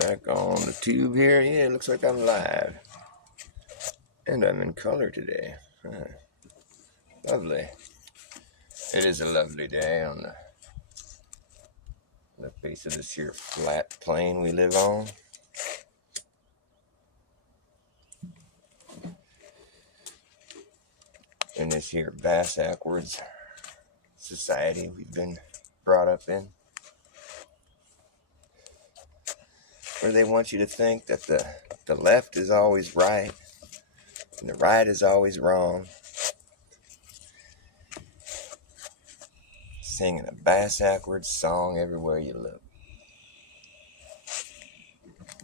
back on the tube here. Yeah, it looks like I'm live. And I'm in color today. Lovely. It is a lovely day on the face of this here flat plane we live on. In this here Bass Ackwards society we've been brought up in, where they want you to think that the left is always right and the right is always wrong. Singing a Bass Ackwards song everywhere you look.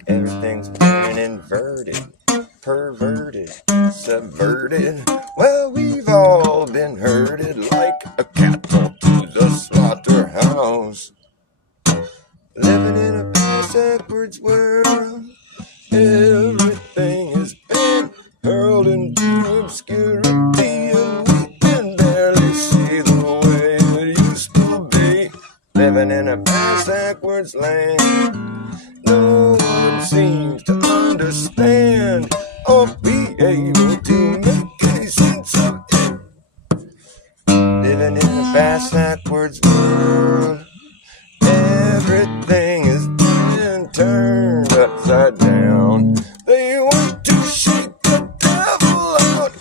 Everything's been inverted, perverted, subverted. Well, we've all been herded like a cattle to the slaughterhouse. Living in a Bass Ackwards world, everything has been hurled into obscurity, and we can barely see the way it used to be. Living in a Bass Ackwards land, no one seems to understand or be able to make any sense of it. Living in a Bass Ackwards world, everything has been turned upside down. They want to shake the devil out.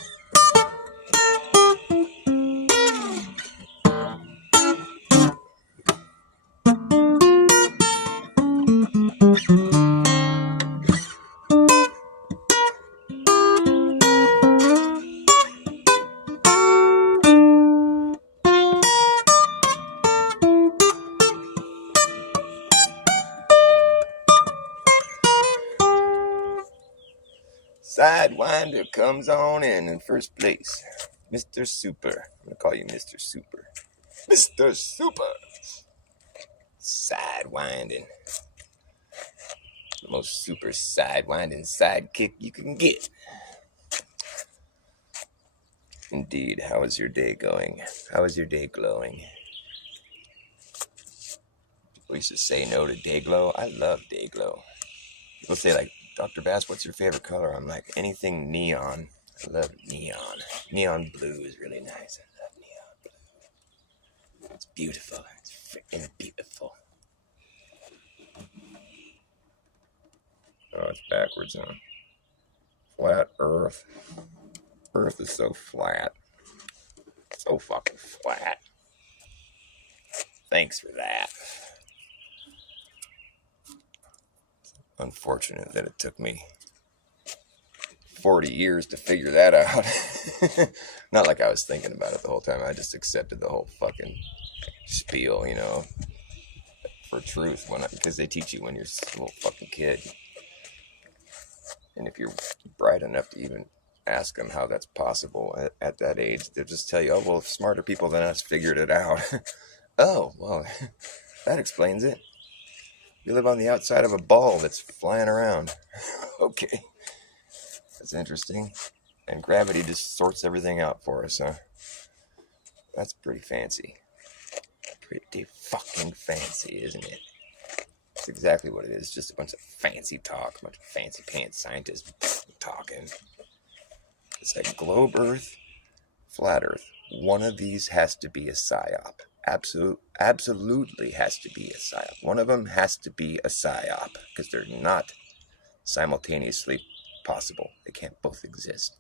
Sidewinder comes on in first place. Mr. Super. I'm going to call you Mr. Super. Mr. Super. Sidewinding. The most super sidewinding sidekick you can get. Indeed. How is your day going? How is your day glowing? People used to say no to day glow. I love day glow. People say, like, Dr. Bass, what's your favorite color? I'm like, anything neon. I love neon. Neon blue is really nice. I love neon blue. It's beautiful. It's freaking beautiful. Oh, it's backwards, huh? Flat Earth. Earth is so flat. So fucking flat. Thanks for that. Unfortunate that it took me 40 years to figure that out. Not like I was thinking about it the whole time. I just accepted the whole fucking spiel, you know, for truth, because they teach you when you're a little fucking kid. And if you're bright enough to even ask them how that's possible at that age, they'll just tell you, oh, well, smarter people than us figured it out. Oh, well, that explains it. You live on the outside of a ball that's flying around. Okay. That's interesting. And gravity just sorts everything out for us, huh? That's pretty fancy. Pretty fucking fancy, isn't it? That's exactly what it is. Just a bunch of fancy talk. A bunch of fancy pants scientists talking. It's like globe Earth, flat Earth. One of these has to be a psyop. Absolutely has to be a psyop. One of them has to be a psyop, because they're not simultaneously possible. They can't both exist.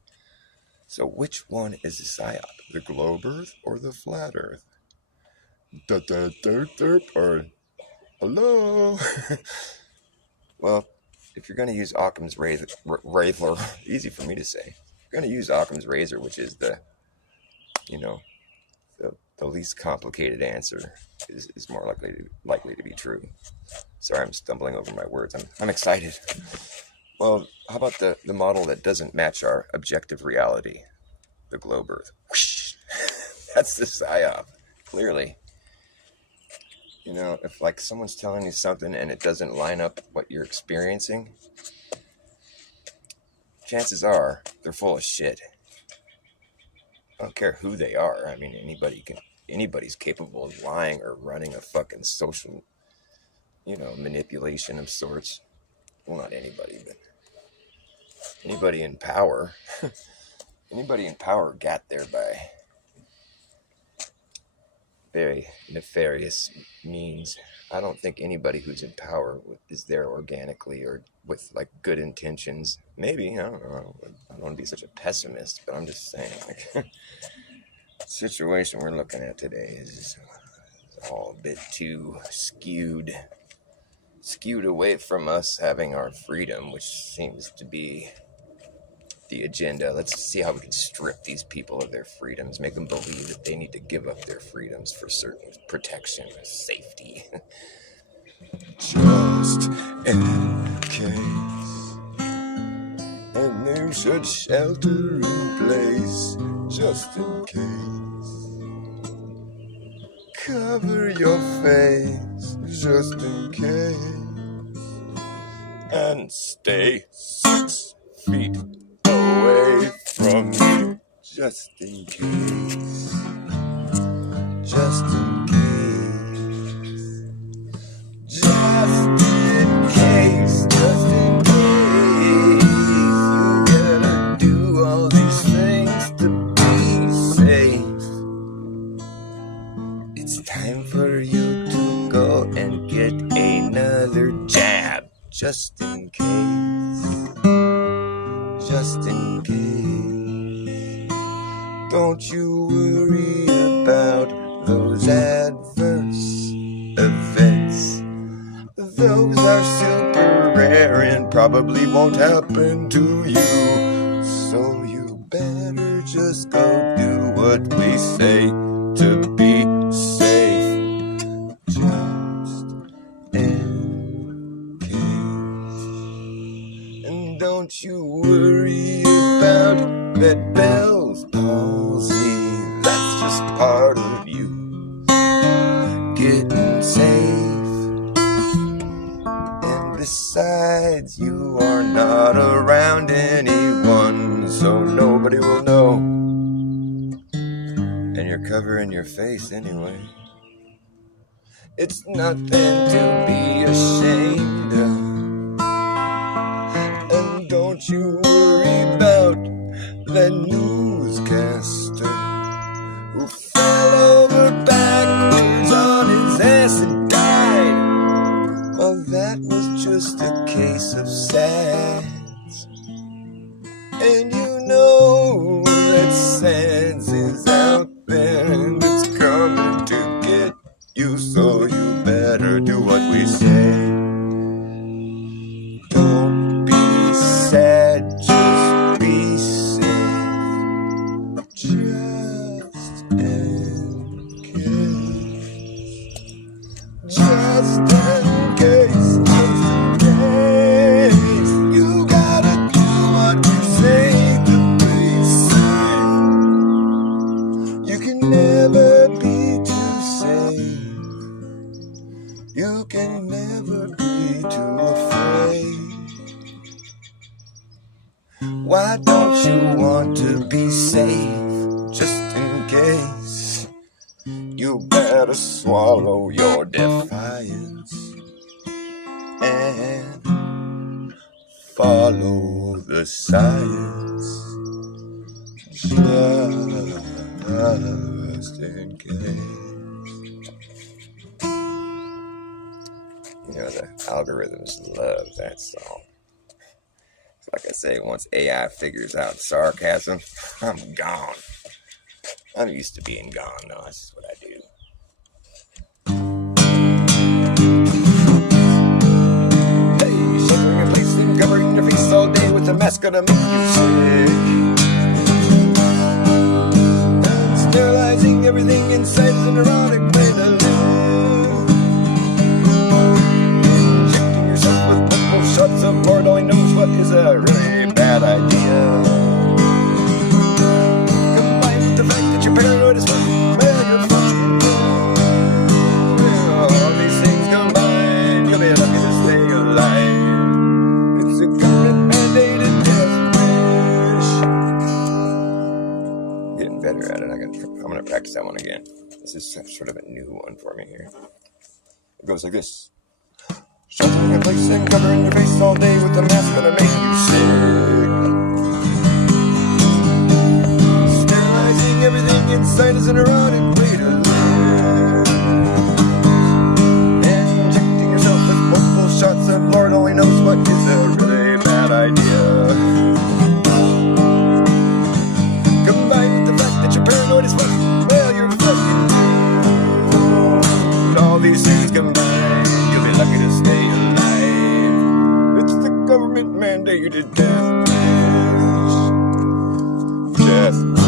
So which one is a psyop? The globe Earth or the flat Earth? Or hello? Well, if you're going to use Occam's razor, easy for me to say. If you're going to use Occam's razor, which is the least complicated answer, is more likely to be true. Sorry, I'm stumbling over my words. I'm excited. Well, how about the model that doesn't match our objective reality? The globe Earth. Whoosh. That's the psyop, clearly. You know, if like someone's telling you something and it doesn't line up with what you're experiencing, chances are they're full of shit. I don't care who they are. I mean, anybody's capable of lying or running a fucking social, manipulation of sorts. well, not anybody, but anybody in power, anybody in power got there by very nefarious means. I don't think anybody who's in power is there organically or with like good intentions. Maybe, I don't know. I don't want to be such a pessimist, but I'm just saying, like, the situation we're looking at today is all a bit too skewed away from us having our freedom, which seems to be the agenda. Let's see how we can strip these people of their freedoms, make them believe that they need to give up their freedoms for certain protection, safety. Just in case, and there should shelter in place. Just in case, cover your face. Just in case, and stay 6 feet away from me. Just in case. Just in case. Just in case. Just in case. You gotta do all these things to be safe. It's time for you to go and get another jab. Just in case. Just in case. Don't you worry about those adverse events. Those are super rare and probably won't happen to you. So you better just go do what we say to be safe. Just in case. And don't you worry about that Bell's palsy. That's just part of you getting safe. And besides, you are not around anyone, so nobody will know. And you're covering your face anyway. It's nothing to be ashamed of. And don't you worry about that newscaster who fell over backwards on his ass and died. Well, that was just a case of SADS. And you know that SADS is out there and it's coming to get you, so you better do what we say. Don't be sad, just be safe. Just in case. Just in case. Just in case. You gotta do what we say to be safe. You can never be too safe. You can never be too afraid. Why don't you want to be safe? Just in case. You better swallow your defiance and follow the science. Just in case. You know, the algorithms love that song. Like I say, once AI figures out sarcasm, I'm gone. I'm used to being gone, though. That's just what I do. Hey, sheltering in place and covering your face all day with a mask gonna make you sick. And sterilizing everything inside is an erotic way to live. Injecting yourself with multiple shots of Lord only knows what is a really bad idea. The fact that you're paranoid is fucking where you're fucking all these things combined, you'll be lucky to stay alive. It's a government mandated death wish. Getting better at it. I'm gonna practice that one again. This is sort of a new one for me here. It goes like this. Sheltering in place and covering your face all day with a mask gonna make you sick. Sterilizing everything inside is an erotic way to live. Injecting yourself with multiple shots of Lord only knows what is a really bad idea. Combined with the fact that you're paranoid as fuck, well, you're fucking doomed. All these things combined, you'll be lucky to stay alive. It's the government mandated death wish. Death wish.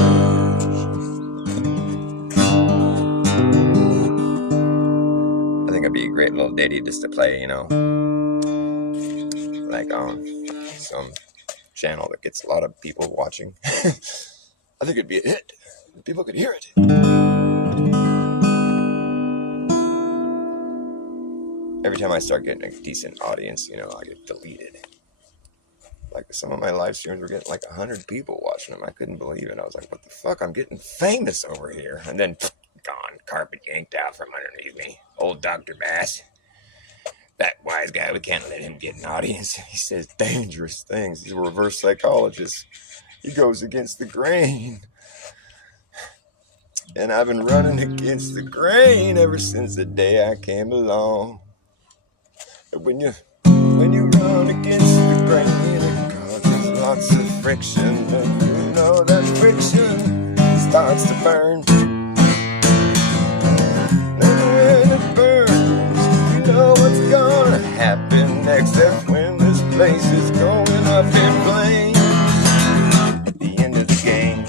I think it'd be a great little ditty just to play, you know, like on some channel that gets a lot of people watching. I think it'd be a hit. People could hear it. Every time I start getting a decent audience, you know, I get deleted. Like some of my live streams were getting like 100 people watching them. I couldn't believe it. I was like, what the fuck? I'm getting famous over here. And then, gone. Carpet yanked out from underneath me. Old Dr. Bass. That wise guy, we can't let him get an audience. He says dangerous things. He's a reverse psychologist. He goes against the grain. And I've been running against the grain ever since the day I came along. When you run against the grain, it causes lots of friction. And you know that friction starts to burn. And when it burns, you know what's gonna happen next. That's when this place is going up in flames. At the end of the game.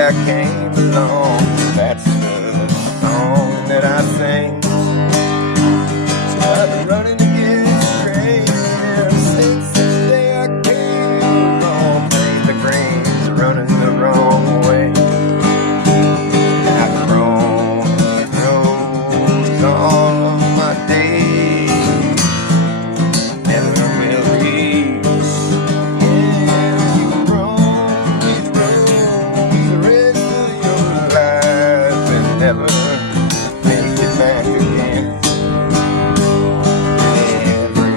I came along, that's the song that I sing. I've been running against the grain since the day I came along. Playing the grain's running the wrong way. I've roamed the roads all my days, never will reach. Yeah, you roam these roads never make it back again. Every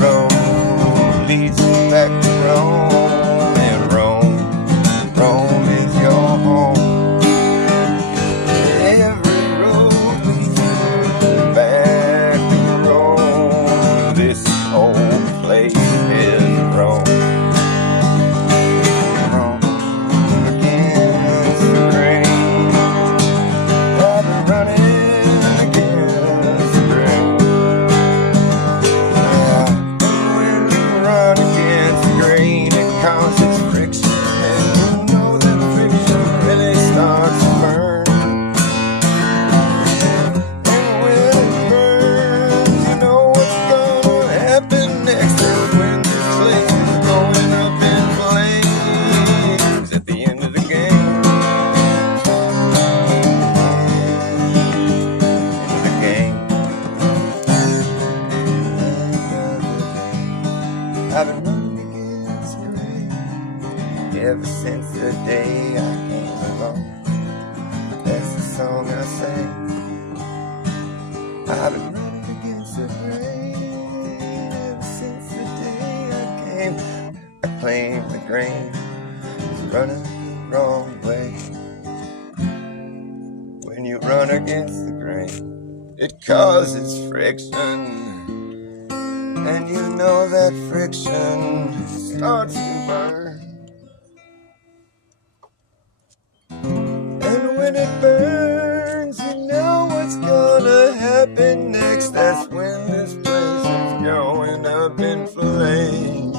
road leads me back to Rome, and Rome is your home. Every road leads me back to Rome. This old place is Rome. I've been running against the grain ever since the day I came along. That's the song I sang. I've been running against the grain ever since the day I came. I claim the grain is running the wrong way. When you run against the grain, it causes friction. And you know that friction starts to burn. And when it burns, you know what's gonna happen next. That's when this place is going up in flames.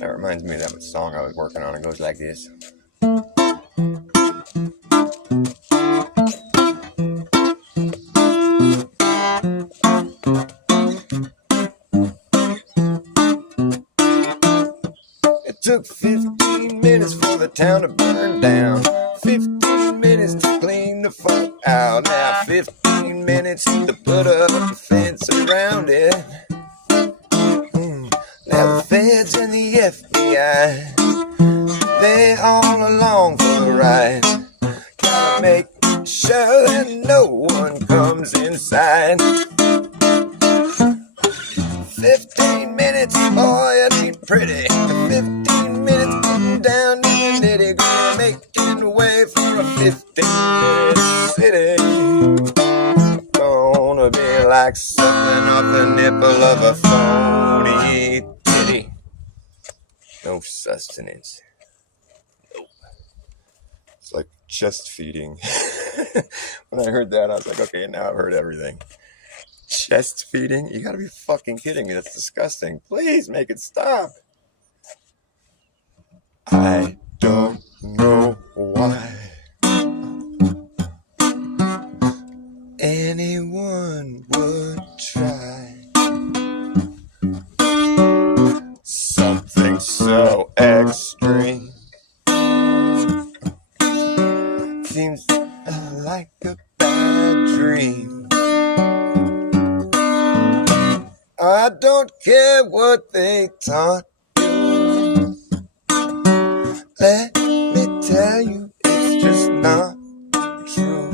That reminds me of that song I was working on. It goes like this. It took 15 minutes for the town to burn down. 15 minutes to clean the fuck out. Now 15 15 minutes to put up a fence around it. Now the feds and the FBI, they all along for the ride. Gotta make sure that no one comes inside. 15 minutes, boy, it ain't pretty. 15 minutes getting down to the nitty gritty, making way for a 15-minute city. Gonna be like sucking off the nipple of a phony titty. No sustenance. Nope. It's like chest feeding. When I heard that, I was like, okay, now I've heard everything. Chest feeding? You gotta be fucking kidding me. That's disgusting. Please make it stop. I don't know why anyone would try something so extreme. Seems like a bad dream. I don't care what they taught you. Let me tell you, it's just not true.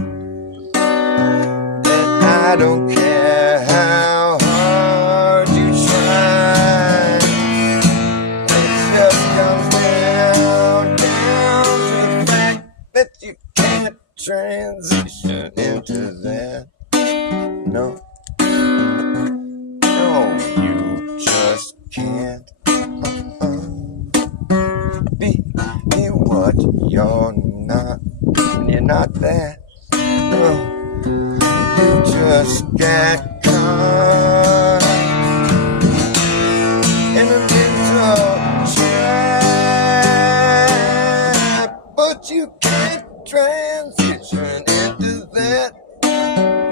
And I don't care how hard you try. It just comes down to the fact that you can't transition into that. No. You just can't be what you're not. You're not that. No, you just get caught in a mental trap, but you can't transition into that.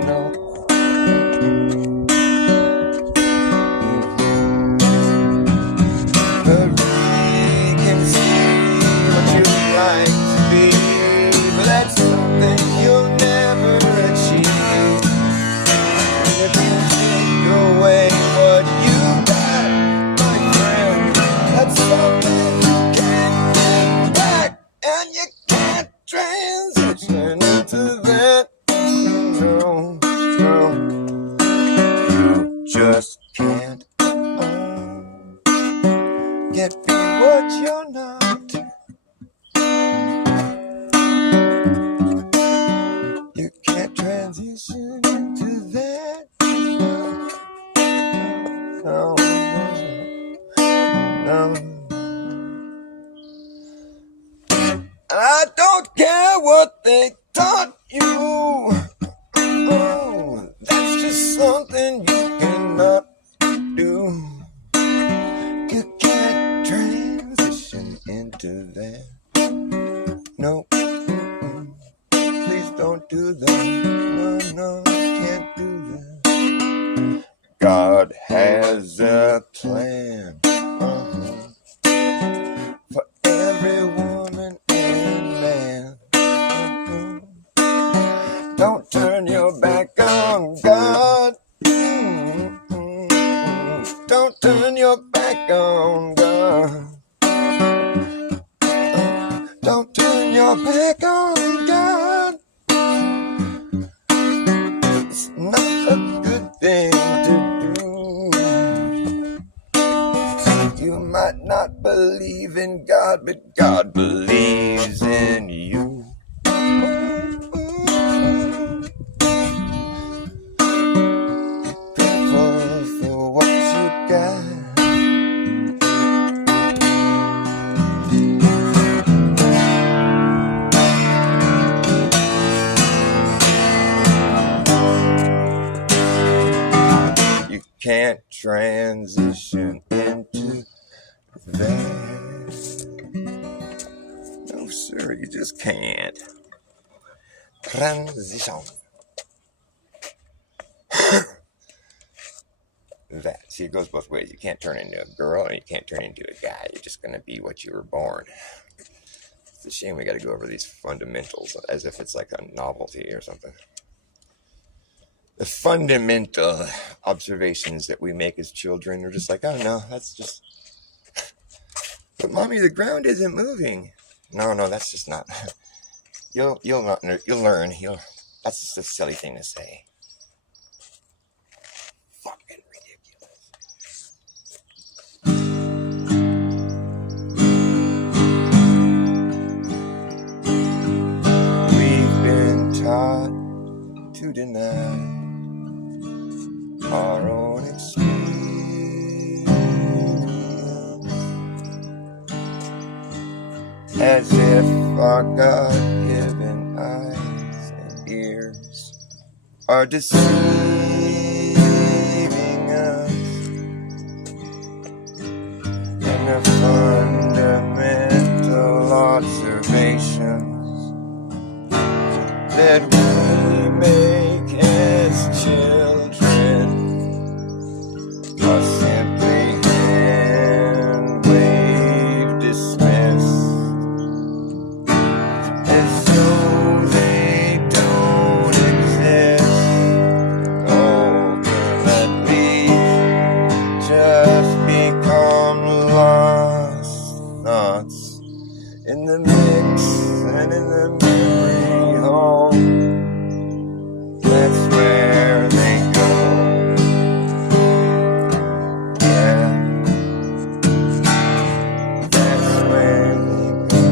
No. But we can see what you like to be, but that's something you'll never achieve. And if you take away what you got, my friend, that's something you can't get back, and you can't transition into that. No, no, you just can't. Can't be what you're not. You can't transition into that. No, no, no. I don't care what they taught you. Oh, that's just something you cannot do. You can't transition into that. No, please don't do that. No, no, you can't do that. God has a plan for every woman and man. Don't turn your back on God. Don't turn your back on God. Don't turn your back on God. It's not a good thing to do. You might not believe in God, but God believes in you. Can't transition into that. No, sir, you just can't. Transition. That. See, it goes both ways. You can't turn into a girl and you can't turn into a guy. You're just going to be what you were born. It's a shame we got to go over these fundamentals as if it's like a novelty or something. the fundamental observations that we make as children are just like, oh no, that's just. But mommy, the ground isn't moving. No, that's just not. You'll learn. That's just a silly thing to say. Fucking ridiculous. We've been taught to deny our own experience, as if our God-given eyes and ears are deceiving us, and the fundamental observations that we make as children are simply hand-wave dismissed, as though they don't exist. Ultimately, just become lost thoughts in the mix and in the memory home. That's where they go. Yeah, that's where they go.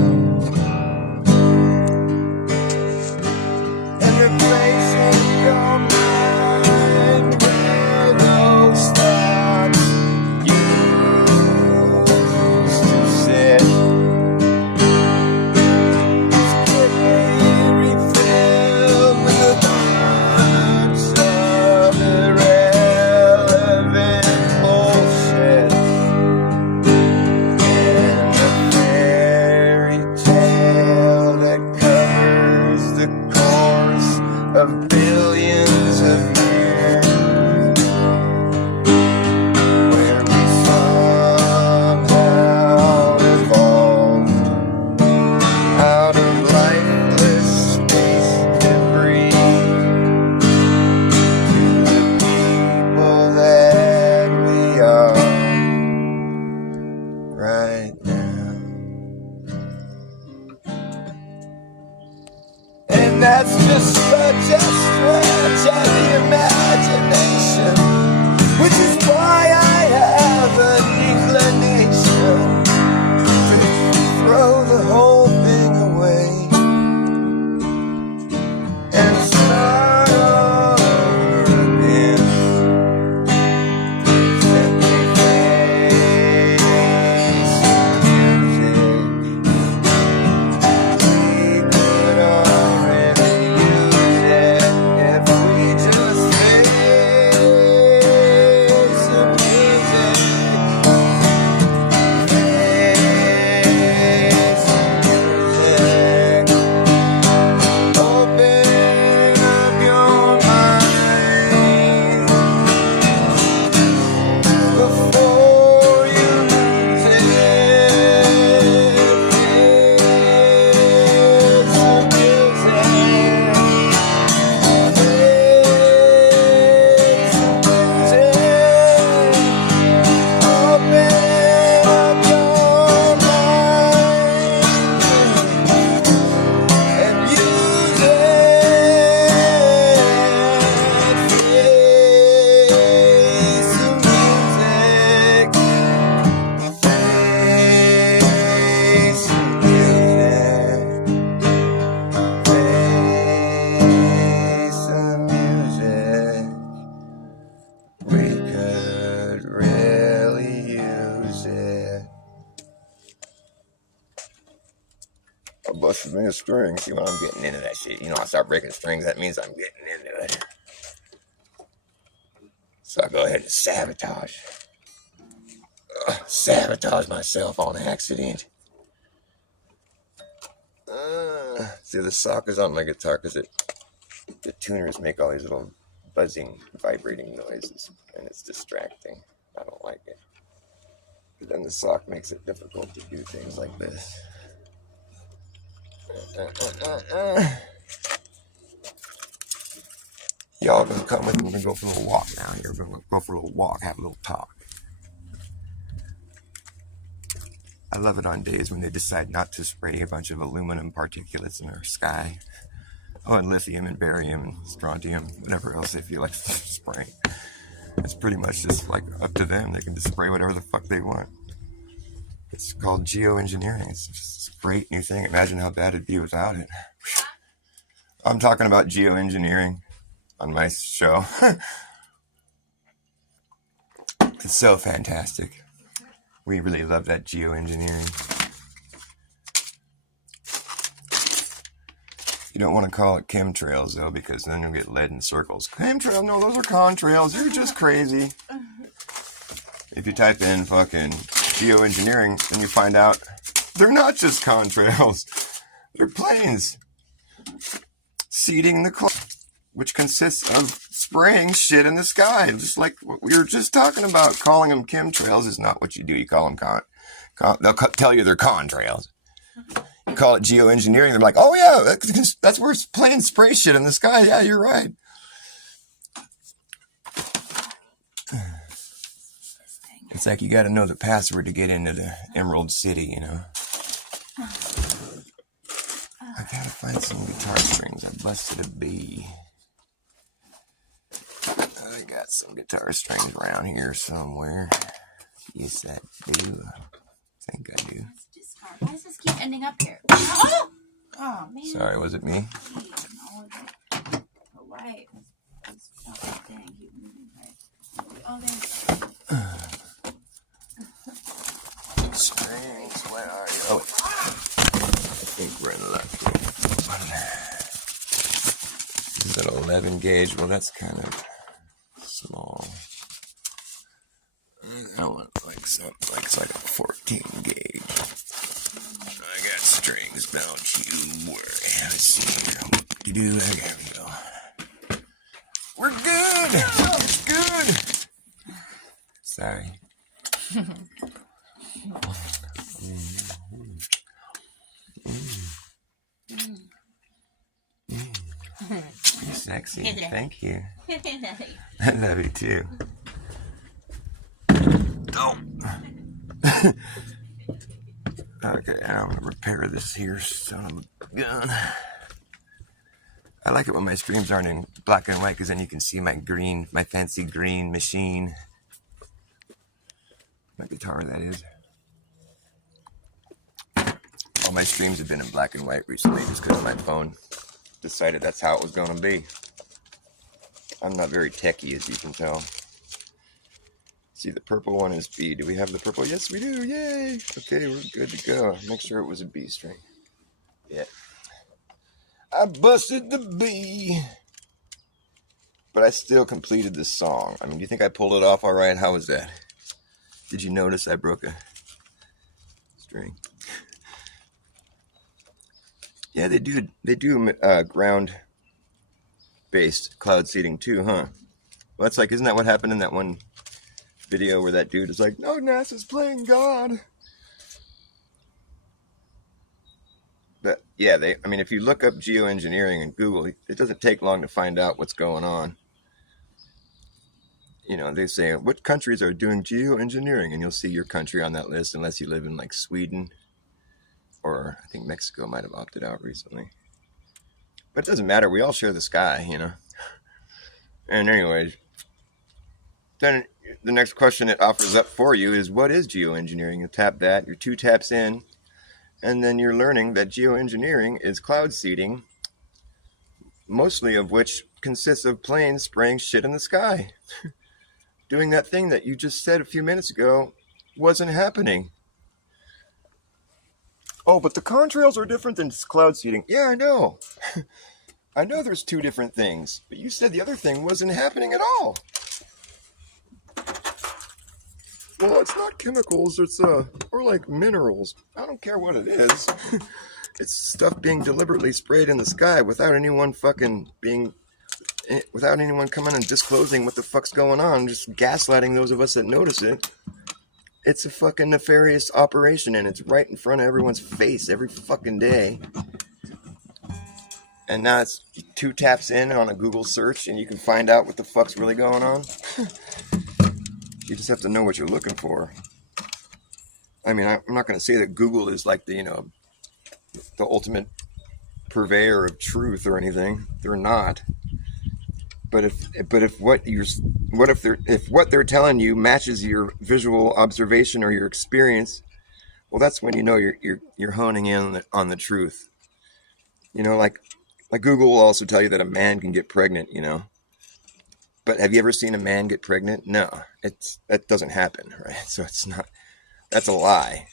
And replacing your mind with those thoughts used to sit. Of billions of years, where we somehow evolved out of lifeless space debris to the people that we are right now. And that's just such a stretch of the imagination, which is why I have an inclination to throw the whole thing away and start over again. Simply face music. We could already use it if we just face the music. Face the music. Open up your mind before you lose it. Face the music. Face the music. Open up your mind and use it. Face the music. Face the music. Face the music. We could really use it. I'll bust a minute string. See when I'm getting into that shit. I start breaking strings, that means I'm getting into it. So I go ahead and sabotage myself on accident. See, the sock is on my guitar because the tuners make all these little buzzing, vibrating noises, and it's distracting. I don't like it. But then the sock makes it difficult to do things like this. Y'all gonna come with me? We're gonna go for a little walk now. Here, we're gonna go for a little walk, have a little talk. I love it on days when they decide not to spray a bunch of aluminum particulates in our sky. Oh, and lithium and barium and strontium, whatever else they feel like spraying. It's pretty much just like up to them. They can just spray whatever the fuck they want. It's called geoengineering. It's just a great new thing. Imagine how bad it'd be without it. I'm talking about geoengineering on my show. It's so fantastic. We really love that geoengineering. You don't want to call it chemtrails, though, because then you'll get led in circles. Chemtrails? No, those are contrails. You're just crazy. If you type in fucking geoengineering, then you find out they're not just contrails. They're planes seeding the cloud, which consists of spraying shit in the sky. Just like what we were just talking about. Calling them chemtrails is not what you do. You call them they'll tell you they're contrails. You call it geoengineering, they're like, oh yeah, that's where planes spray shit in the sky. Yeah, you're right. It's like you got to know the password to get into the Emerald City, you know. I gotta find some guitar strings. I busted a bee. I got some guitar strings around here somewhere. Yes, I do. I think I do. Why does this keep ending up here? Oh, man. Sorry, was it me? Right. Oh, Strings, where are you? Oh, I think we're in left. This is an 11 gauge. Well, that's kind of small. I want like something like it's like a 14 gauge. I got strings, don't you worry. Let's see here. There we go. We're good. It's good. Sorry. You're sexy. Thank you. I love you too. Oh. Okay, I'm gonna repair this here son of a gun. I like it when my streams aren't in black and white because then you can see my fancy green machine. My guitar, that is. All my streams have been in black and white recently just because my phone decided that's how it was gonna be. I'm not very techy, as you can tell. See, the purple one is B. Do we have the purple? Yes, we do. Yay! Okay, we're good to go. Make sure it was a B string. Yeah. I busted the B. But I still completed this song. I mean, do you think I pulled it off all right? How was that? Did you notice I broke a string? Yeah, they do ground-based cloud seeding too, huh? Well, that's like, isn't that what happened in that one video where that dude is like, no, NASA's playing God? But yeah, I mean, if you look up geoengineering in Google, it doesn't take long to find out what's going on. You know, they say, what countries are doing geoengineering? And you'll see your country on that list unless you live in like Sweden. Or I think Mexico might have opted out recently. But it doesn't matter. We all share the sky, you know. And anyways, then the next question it offers up for you is, what is geoengineering? You tap that, you're 2 taps in, and then you're learning that geoengineering is cloud seeding, mostly of which consists of planes spraying shit in the sky. Doing that thing that you just said a few minutes ago wasn't happening. Oh, but the contrails are different than cloud seeding. Yeah, I know. I know there's 2 different things, but you said the other thing wasn't happening at all. Well, it's not chemicals, it's or like minerals. I don't care what it is. It's stuff being deliberately sprayed in the sky without anyone coming and disclosing what the fuck's going on, just gaslighting those of us that notice it. It's a fucking nefarious operation, and it's right in front of everyone's face every fucking day. And now it's 2 taps in on a Google search and you can find out what the fuck's really going on. You just have to know what you're looking for. I mean, I'm not going to say that Google is like the ultimate purveyor of truth or anything. They're not. But if what they're telling you matches your visual observation or your experience, well, that's when you know you're honing in on the truth. Like Google will also tell you that a man can get pregnant. But have you ever seen a man get pregnant? No, that doesn't happen, right? So it's not. That's a lie.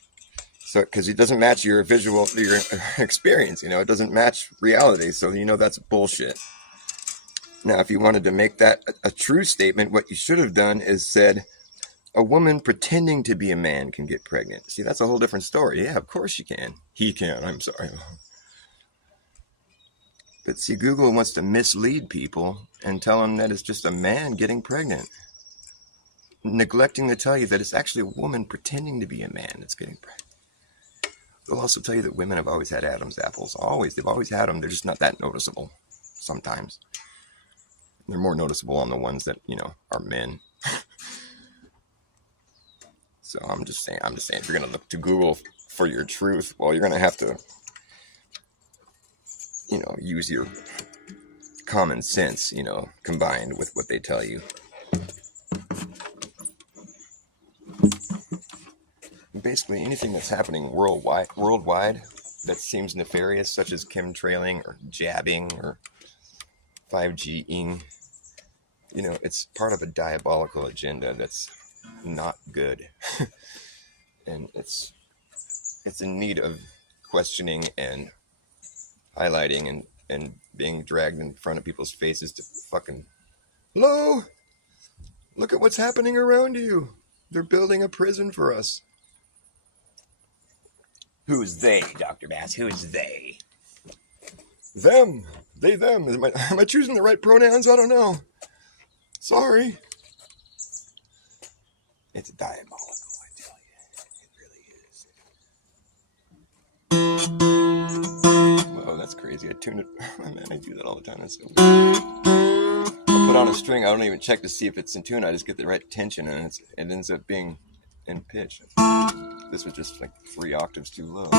So because it doesn't match your experience. It doesn't match reality. So that's bullshit. Now, if you wanted to make that a true statement, what you should have done is said, a woman pretending to be a man can get pregnant. See, that's a whole different story. Yeah, of course you can. He can. I'm sorry. But see, Google wants to mislead people and tell them that it's just a man getting pregnant, neglecting to tell you that it's actually a woman pretending to be a man that's getting pregnant. They'll also tell you that women have always had Adam's apples. They've always had them. They're just not that noticeable sometimes. They're more noticeable on the ones that, are men. So I'm just saying, if you're going to look to Google for your truth, well, you're going to have to, use your common sense, combined with what they tell you. Basically, anything that's happening worldwide that seems nefarious, such as chemtrailing or jabbing or 5G-ing, it's part of a diabolical agenda that's not good. And it's in need of questioning and highlighting and being dragged in front of people's faces to fucking, hello, look at what's happening around you. They're building a prison for us. Who's they, Dr. Bass? Who's they? Them. They, them. Am I choosing the right pronouns? I don't know. Sorry. It's diabolical, I tell you. It really is. Whoa, that's crazy. I tune it. Man, I do that all the time. That's so weird. I'll put on a string. I don't even check to see if it's in tune. I just get the right tension, and it ends up being in pitch. This was just like 3 octaves too low.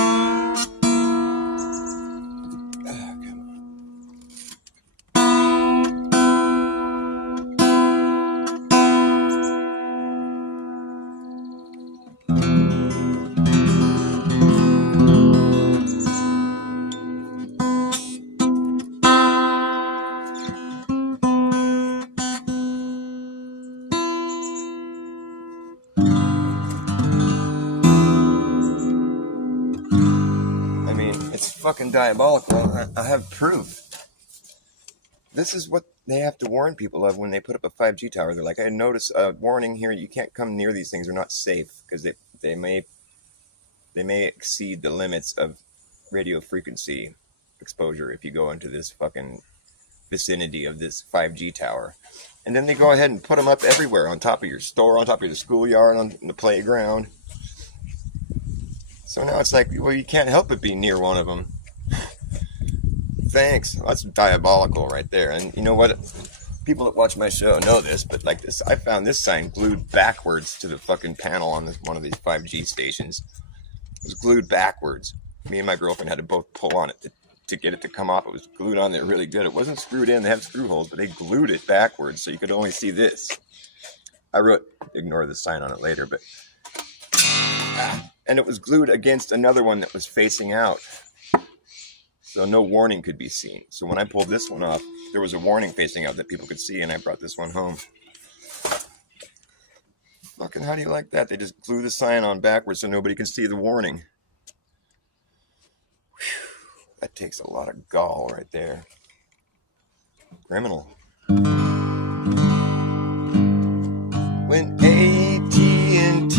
Fucking diabolical. I have proof. This is what they have to warn people of when they put up a 5G tower. They're like, I notice a warning here. You can't come near these things. They're not safe because they may exceed the limits of radio frequency exposure if you go into this fucking vicinity of this 5G tower. And then they go ahead and put them up everywhere, on top of your store, on top of your schoolyard, on the playground. So now it's like, well, you can't help but be near one of them. Thanks. That's diabolical right there. And you know what? People that watch my show know this, but like this, I found this sign glued backwards to the fucking panel on one of these 5G stations. It was glued backwards. Me and my girlfriend had to both pull on it to get it to come off. It was glued on there really good. It wasn't screwed in. They have screw holes, but they glued it backwards so you could only see this. I wrote, ignore the sign on it later, but... And it was glued against another one that was facing out. So no warning could be seen. So when I pulled this one off, there was a warning facing out that people could see, and I brought this one home. Fucking, how do you like that? They just glue the sign on backwards so nobody can see the warning. Whew, that takes a lot of gall right there. Criminal. When AT&T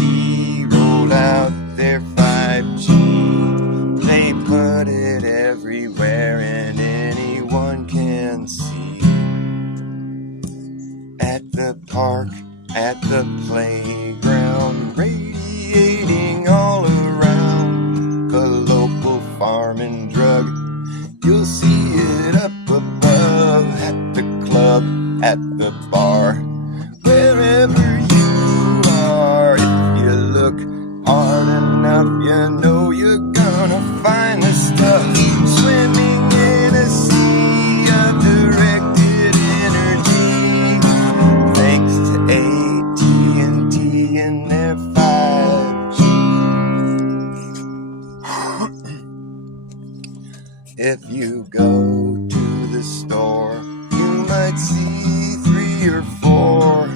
rolled out their 5G, they put it everywhere and anyone can see. At the park, at the playground, radiating all around. A local farm and drug, you'll see it up at the bar. Wherever you are, if you look hard enough, you know you're gonna find the stuff swimming in a sea of directed energy. Thanks to AT&T and their 5G. If you go to the store, you might see 3 or 4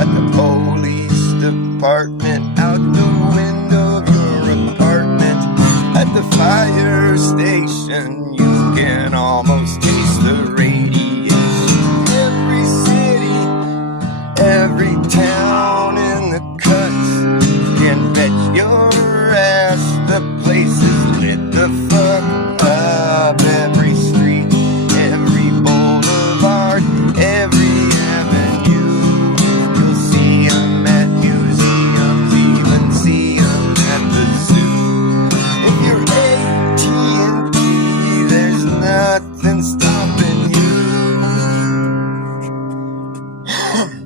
at the police department, out the window of your apartment, at the fire station. You can almost taste the radiation. Every city, every town in the cuts, can bet your ass the place is lit the fuck up. Every street, every boulevard, every avenue, you'll see 'em at museums, even see 'em at the zoo. If you're AT&T, there's nothing stopping you.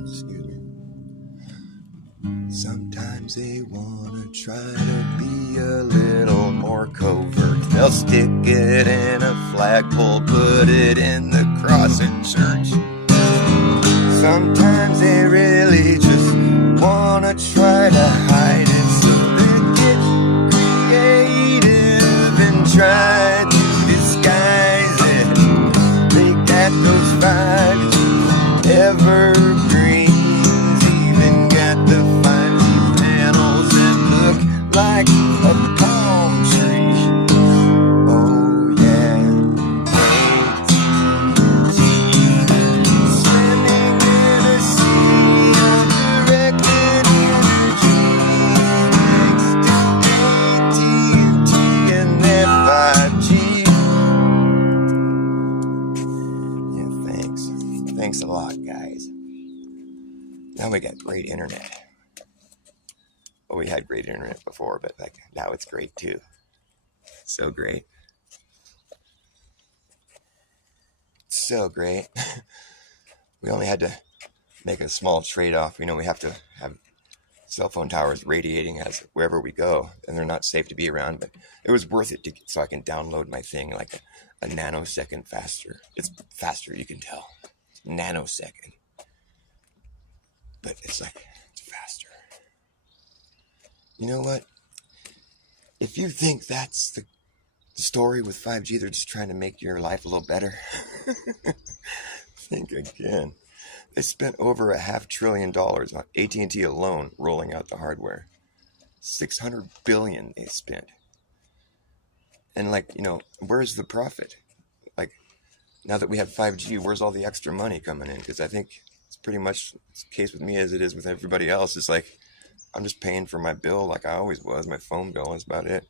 Excuse me. Sometimes they wanna try to be a little more covert. They'll stick it in a flagpole, put it in the cross in church. Sometimes they really just wanna try to hide it, so they get creative and try to disguise it. They got those 5G evergreens, even got the 5G panels that look like a palm tree. Oh yeah, AT&T, swimming in a sea of directed energy. Thanks to AT&T and their 5G. Yeah, thanks. Thanks a lot, guys. Now we got great internet. Well, we had great internet before, but like now it's great too. So great. So great. We only had to make a small trade-off. We know we have to have cell phone towers radiating as wherever we go, and they're not safe to be around, but it was worth it so I can download my thing like a nanosecond faster. It's faster, you can tell. Nanosecond. But it's faster. You know what? If you think that's the story with 5G, they're just trying to make your life a little better. Think again. They spent over $500 billion on AT&T alone rolling out the hardware. $600 billion they spent. And where's the profit? Now that we have 5G, where's all the extra money coming in? Because I think it's pretty much the case with me as it is with everybody else. It's I'm just paying for my bill like I always was. My phone bill is about it.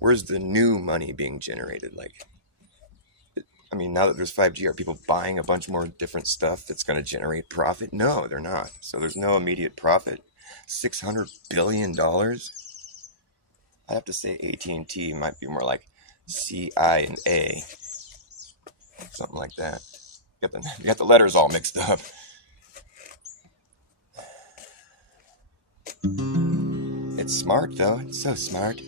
Where's the new money being generated? Now that there's 5G, are people buying a bunch more different stuff that's going to generate profit? No, they're not. So there's no immediate profit. $600 billion? I have to say AT&T might be more like CIA, something like that. You got the letters all mixed up. It's smart, though. It's so smart.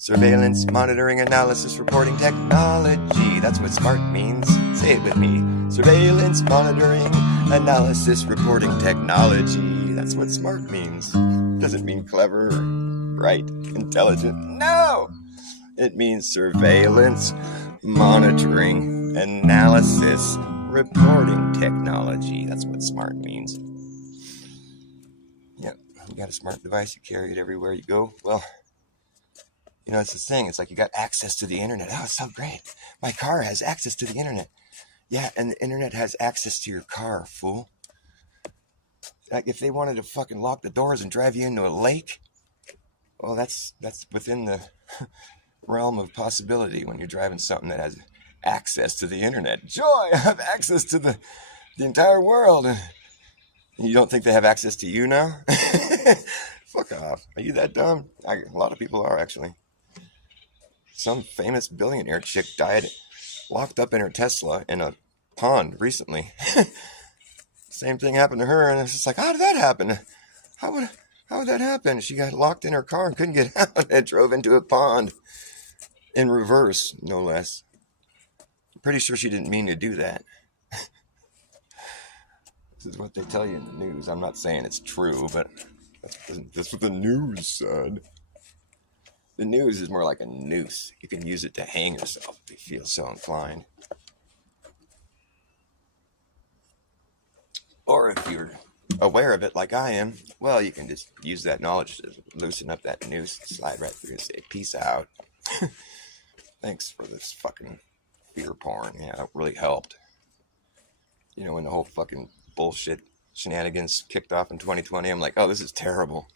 Surveillance, monitoring, analysis, reporting technology. That's what smart means. Say it with me. Surveillance, monitoring, analysis, reporting technology. That's what smart means. Doesn't mean clever, bright, intelligent. No! It means surveillance, monitoring, analysis, reporting technology. That's what smart means. Yep, you got a smart device, you carry it everywhere you go. Well, it's this thing. It's you got access to the internet. Oh, it's so great. My car has access to the internet. Yeah, and the internet has access to your car, fool. If they wanted to fucking lock the doors and drive you into a lake, well, that's within the realm of possibility when you're driving something that has access to the internet. Joy, I have access to the entire world. And you don't think they have access to you now? Fuck off. Are you that dumb? A lot of people are, actually. Some famous billionaire chick died locked up in her Tesla in a pond recently. Same thing happened to her, and it's just like, how did that happen? How would that happen? She got locked in her car and couldn't get out and drove into a pond in reverse, no less. I'm pretty sure she didn't mean to do that. This is what they tell you in the news. I'm not saying it's true, but that's what the news said. The news is more like a noose. You can use it to hang yourself if you feel so inclined. Or if you're aware of it like I am, well, you can just use that knowledge to loosen up that noose, slide right through and say, peace out. Thanks for this fucking fear porn. Yeah, that really helped. You know, when the whole fucking bullshit shenanigans kicked off in 2020, I'm like, oh, this is terrible.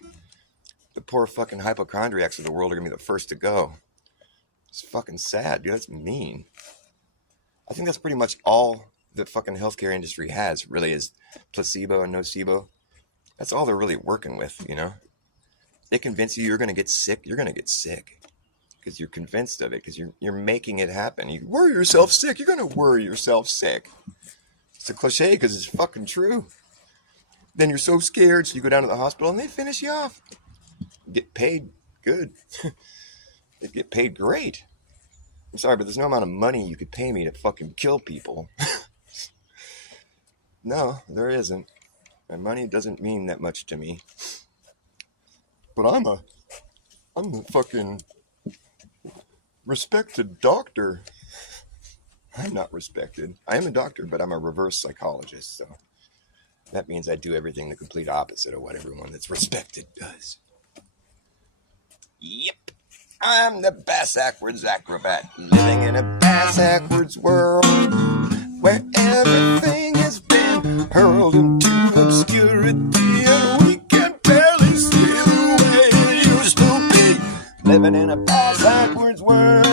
The poor fucking hypochondriacs of the world are going to be the first to go. It's fucking sad, dude. That's mean. I think that's pretty much all the fucking healthcare industry has, really, is placebo and nocebo. That's all they're really working with, you know? They convince you you're going to get sick. You're going to get sick because you're convinced of it, because you're making it happen. You worry yourself sick. You're going to worry yourself sick. It's a cliche because it's fucking true. Then you're so scared, so you go down to the hospital and they finish you off. Get paid good. They get paid great. I'm sorry, but there's no amount of money you could pay me to fucking kill people. No, there isn't. My money doesn't mean that much to me. But I'm a fucking respected doctor. I'm not respected. I am a doctor, but I'm a reverse psychologist, so that means I do everything the complete opposite of what everyone that's respected does. Yep. I'm the bass Ackwards acrobat, living in a bass Ackwards world where everything has been hurled into obscurity and we can barely see the way it used to be. Living in a bass Ackwards world,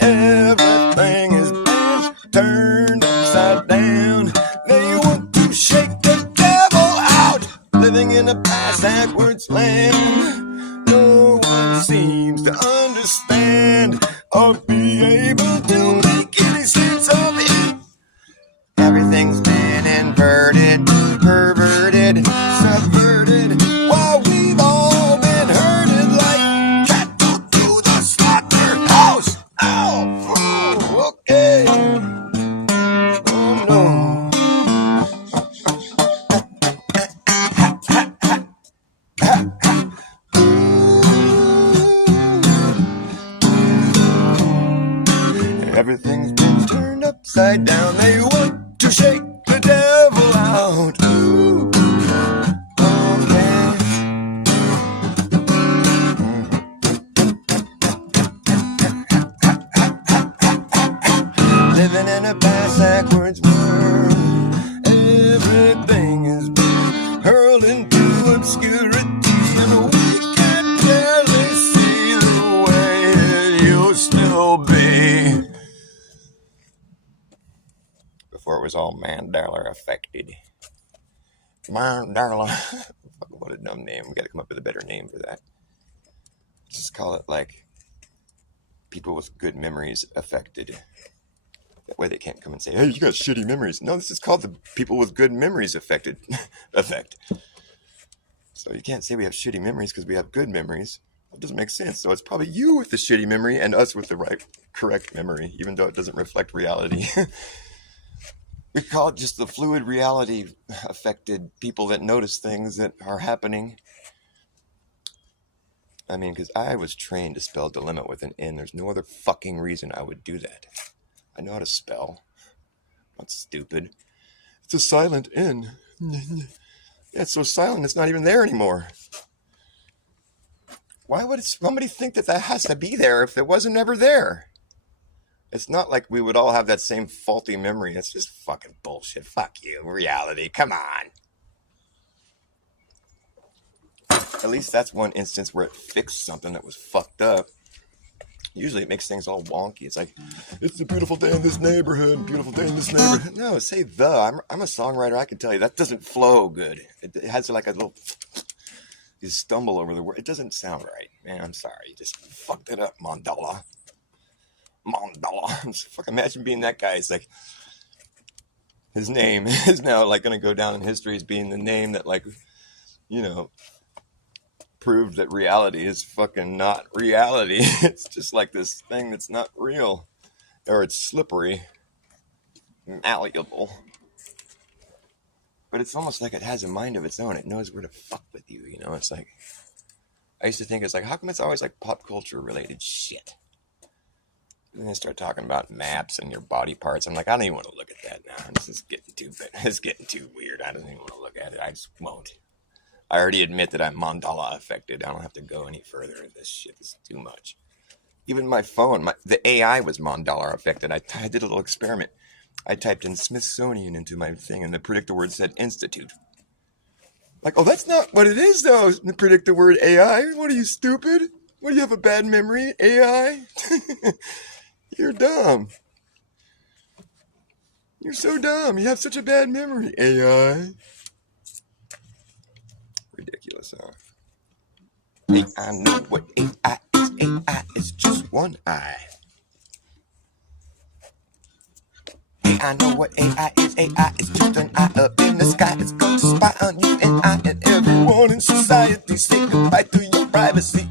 everything has been turned upside down. They want to shake the devil out. Living in a bass Ackwards land. No one seems to understand or be able to make any sense of it. Everything's been inverted, perverted, subverted, while we've all been herded like cattle to the slaughterhouse. Oh, okay. Oh no. Everything's been turned upside down. They want to shake the devil out. Ooh, okay. Living in a bass Ackwards world, everything has been hurled into obscurity, and we can barely see the way it used to be. Before it was all Mandela affected. Mandela. What a dumb name. We gotta come up with a better name for that. Just call it like people with good memories affected. That way they can't come and say, hey, you got shitty memories. No, this is called the people with good memories affected effect. So you can't say we have shitty memories because we have good memories. That doesn't make sense. So it's probably you with the shitty memory and us with the correct memory, even though it doesn't reflect reality. We call it just the fluid reality affected people that notice things that are happening. I mean, because I was trained to spell dilemma with an N. There's no other fucking reason I would do that. I know how to spell. I'm not stupid. It's a silent N. Yeah, it's so silent it's not even there anymore. Why would somebody think that has to be there if it wasn't ever there? It's not like we would all have that same faulty memory. It's just fucking bullshit. Fuck you. Reality. Come on. At least that's one instance where it fixed something that was fucked up. Usually it makes things all wonky. It's like, it's a beautiful day in this neighborhood. Beautiful day in this neighborhood. No, say the. I'm a songwriter. I can tell you that doesn't flow good. It has like a little... You stumble over the word. It doesn't sound right. Man, I'm sorry. You just fucked it up, Mandela. Fuck, imagine being that guy. It's like, His name is now like going to go down in history as being the name that, like, you know, proved that reality is fucking not reality. It's just like this thing that's not real, or it's slippery, malleable. But it's almost like it has a mind of its own. It knows where to fuck with you, you know? It's like, I used to think it's like, how come it's always like pop culture related shit? And then they start talking about maps and your body parts. I'm like, I don't even want to look at that now. This is getting too weird. I don't even want to look at it. I just won't. I already admit that I'm mandala affected. I don't have to go any further. This shit is too much. Even my phone, the AI was mandala affected. I did a little experiment. I typed in Smithsonian into my thing, and the predictor word said institute. Like, oh, that's not what it is, though. Predict the word AI. What are you, stupid? What, do you have a bad memory? AI? You're dumb. You're so dumb. You have such a bad memory. AI. Ridiculous, huh? Hey, I know what AI is. AI is just one eye. Hey, I know what AI is. AI is just an eye up in the sky. It's going to spy on you and I and everyone in society. Say goodbye to your privacy.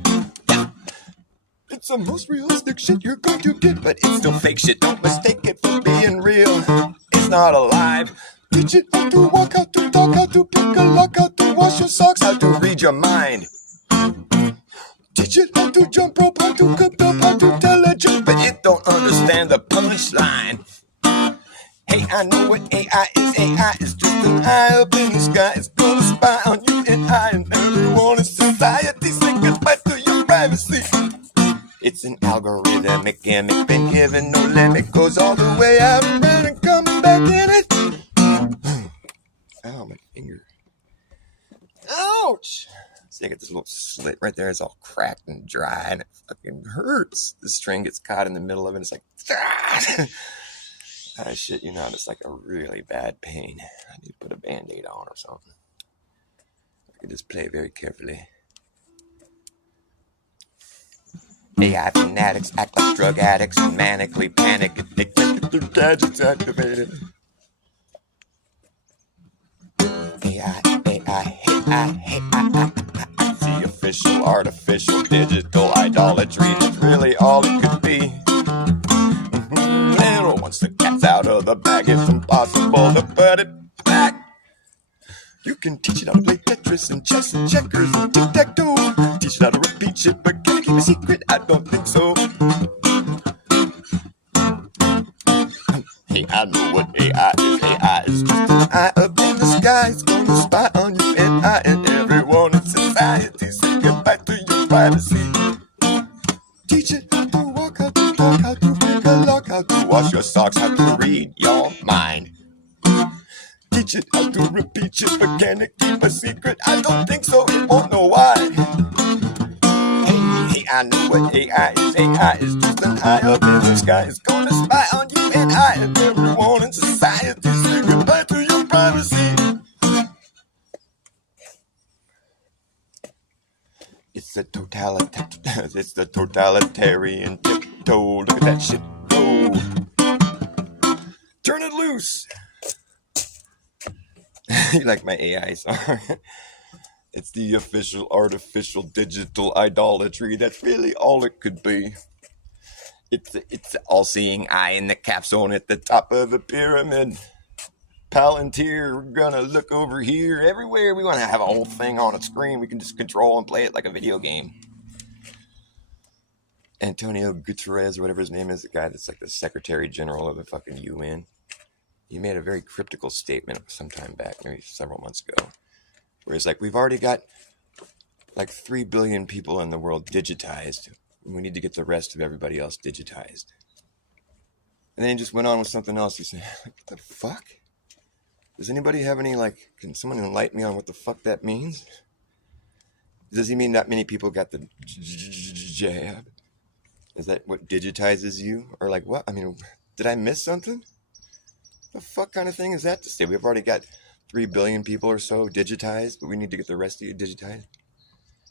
Yeah. It's the most realistic shit you're going to get, but it's still fake shit. Don't mistake it for being real. It's not alive. Teach it how to walk, how to talk, how to pick a lock, how to wash your socks, how to read your mind. Teach it how to jump rope, how to cook up, how to tell a joke, but it don't understand the punchline. Hey, I know what AI is. AI is just an eye up in the sky. It's gonna spy on you and I and everyone in society. Say goodbye to your privacy. It's an algorithmic gimmick, been given no limit. Goes all the way out and round and coming back in it. Ow, my finger. Ouch! See, I got this little slit right there. It's all cracked and dry and it fucking hurts. The string gets caught in the middle of it. It's like, I shit you not, it's like a really bad pain. I need to put a Band-Aid on or something. I can just play very carefully. AI fanatics act like drug addicts and manically panic if they get their gadgets activated. AI, the official, artificial, digital idolatry. That's really all it could be. Once the cat's out of the bag, it's impossible to put it back. You can teach it how to play Tetris and chess and checkers and tic-tac-toe. Teach it how to repeat shit, but can I keep a secret? I don't think so. Hey, I know what AI is. AI is just an eye up in the sky. It's gonna spy on you and I and everyone in society. Say goodbye to your privacy. Teach it how to walk, how to talk, how to pick a lock, how to wash your socks, how to read your mind. Teach it how to repeat shit, but can it keep a secret? I don't think so, it won't know why. Hey, I know what AI is. AI is just an eye up in the sky. It's gonna spy on you and I and everyone in society. Say goodbye to your privacy. It's the totalitarian tiptoe. Look at that shit go. Turn it loose. You like my AI song? It's the official, artificial, digital idolatry. That's really all it could be. It's the all-seeing eye in the capstone at the top of the pyramid. Palantir, we're gonna look over here, everywhere. We want to have a whole thing on a screen. We can just control and play it like a video game. Antonio Guterres, or whatever his name is, the guy that's like the Secretary General of the fucking UN. He made a very cryptical statement sometime back, maybe several months ago, where he's like, we've already got like 3 billion people in the world digitized. We need to get the rest of everybody else digitized. And then he just went on with something else. He said, what the fuck? Does anybody have any, can someone enlighten me on what the fuck that means? Does he mean that many people got the jab? Is that what digitizes you? Or like what? I mean, did I miss something? The fuck kind of thing is that to say? We've already got 3 billion people or so digitized, but we need to get the rest of you digitized?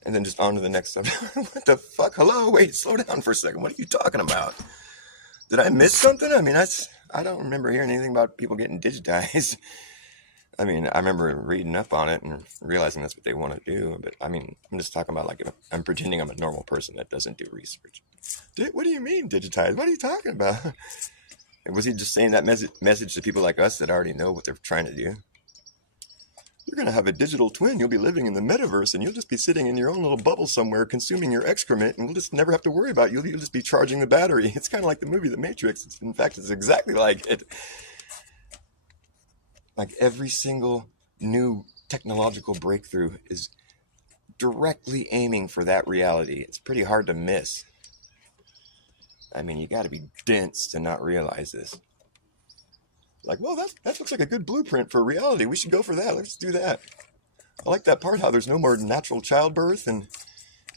And then just on to the next subject. What the fuck? Hello? Wait, slow down for a second. What are you talking about? Did I miss something? I mean, I don't remember hearing anything about people getting digitized. I mean, I remember reading up on it and realizing that's what they want to do. But I mean, I'm just talking about like I'm pretending I'm a normal person that doesn't do research. What do you mean digitized? What are you talking about? Was he just saying that message to people like us that already know what they're trying to do? You're going to have a digital twin. You'll be living in the metaverse, and you'll just be sitting in your own little bubble somewhere consuming your excrement, and we'll just never have to worry about you. You'll just be charging the battery. It's kind of like the movie The Matrix. In fact, it's exactly like it. Like every single new technological breakthrough is directly aiming for that reality. It's pretty hard to miss. I mean, you got to be dense to not realize this. Like, well, that looks like a good blueprint for reality. We should go for that. Let's do that. I like that part, how there's no more natural childbirth and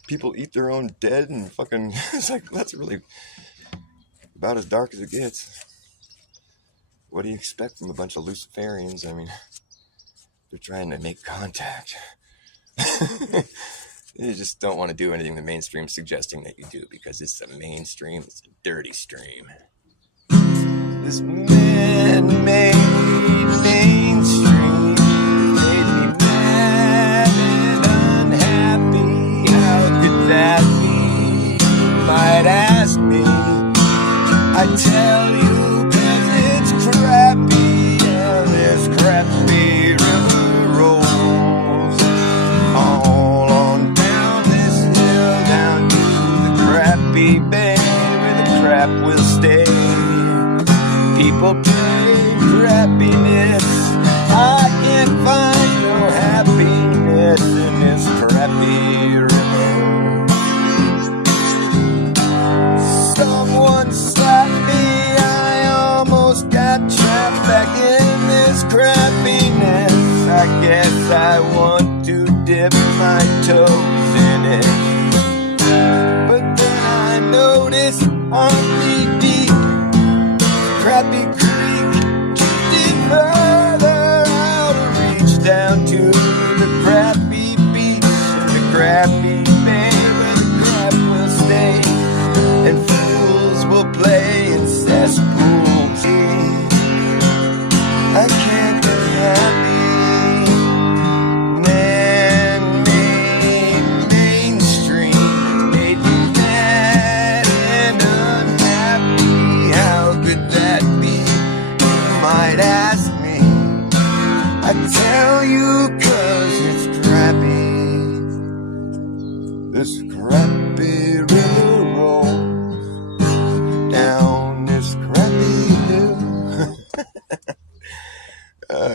people eat their own dead and fucking... It's like, that's really about as dark as it gets. What do you expect from a bunch of Luciferians? I mean, they're trying to make contact. You just don't want to do anything the mainstream's suggesting that you do, because it's the mainstream. It's a dirty stream. This man-made mainstream made me mad and unhappy. How could that be? You might ask me. I tell you, 'cause it's crappy, and this crappy river rolls all on down this hill, down to the crappy bay where the crap will stay. People crave crappiness. I can't find no happiness in this crappy river. Someone slapped me. I almost got trapped back in this crappiness. I guess I want to dip my toes in it. But then I notice I'm knee deep. Crappy creek, drifting further out of reach, down to the crappy beach and the crappy bay where the crap will stay, and fools will play in cesspools. I can't be happy. Man-made mainstream made me mad and unhappy. How could that be? You might ask me. I tell you, 'cause it's crappy. This crappy river rolls down this crappy hill.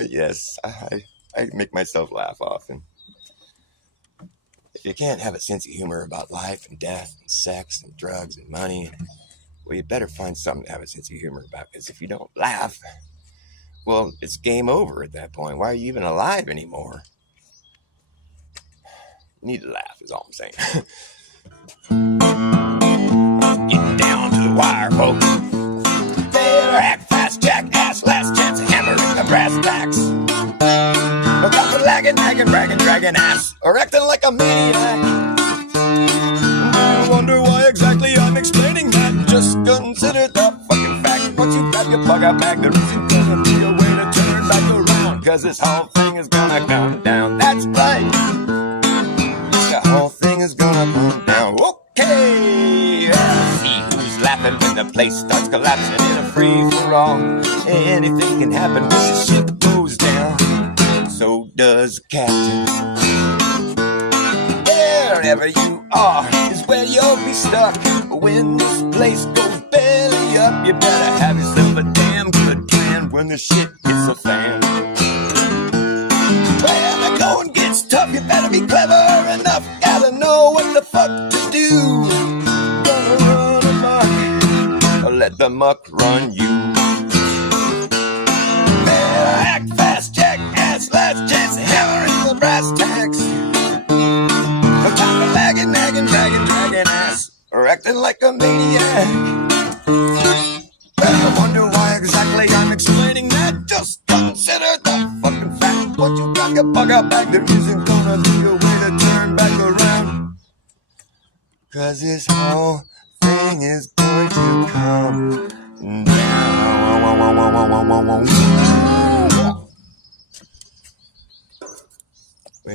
Yes, I make myself laugh often. If you can't have a sense of humor about life and death and sex and drugs and money, well, you better find something to have a sense of humor about, because if you don't laugh, well, it's game over at that point. Why are you even alive anymore? You need to laugh, is all I'm saying. Getting down to the wire, folks. Better act fast, jackass, last chance of hammering the brass tacks. Look out for lagging, nagging, bragging, dragging ass, or acting like a maniac. I wonder why exactly I'm explaining that. Just consider the fucking fact. Once you got your bug out bag, there isn't gonna be a way to turn back around, 'cause this whole thing is gonna come down. That's right. The whole thing is gonna come down. Okay. See who's laughing when the place starts collapsing in a free-for-all. Anything can happen when the ship goes down. So does the captain. Wherever you are is where you'll be stuck. When this place goes belly up, you better have yourself a damn good plan when the shit hits the fan. When the going gets tough, you better be clever enough. Gotta know what the fuck to do. Gonna run amok, or let the muck run you. Better act fast, jackass, last chance, hammering the brass tacks. No time for lagging, nagging, dragging ass, or acting like a maniac. Well, I wonder why exactly I'm explaining that. Just consider the fucking fact. Once you got your bug out back, there isn't gonna be a way to turn back around. 'Cause this whole thing is going to come When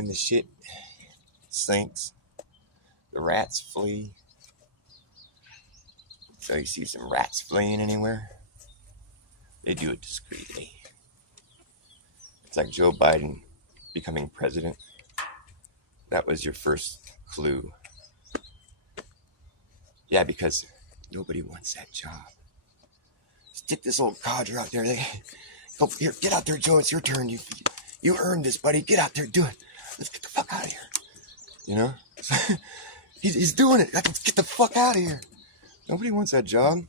the shit sinks, the rats flee. So you see some rats fleeing anywhere? They do it discreetly. It's like Joe Biden becoming president. That was your first clue. Yeah, because nobody wants that job. Stick this old codger out there. Go here, get out there, Joe. It's your turn. You earned this, buddy. Get out there, do it. Let's get the fuck out of here. You know, he's doing it. Let's get the fuck out of here. Nobody wants that job.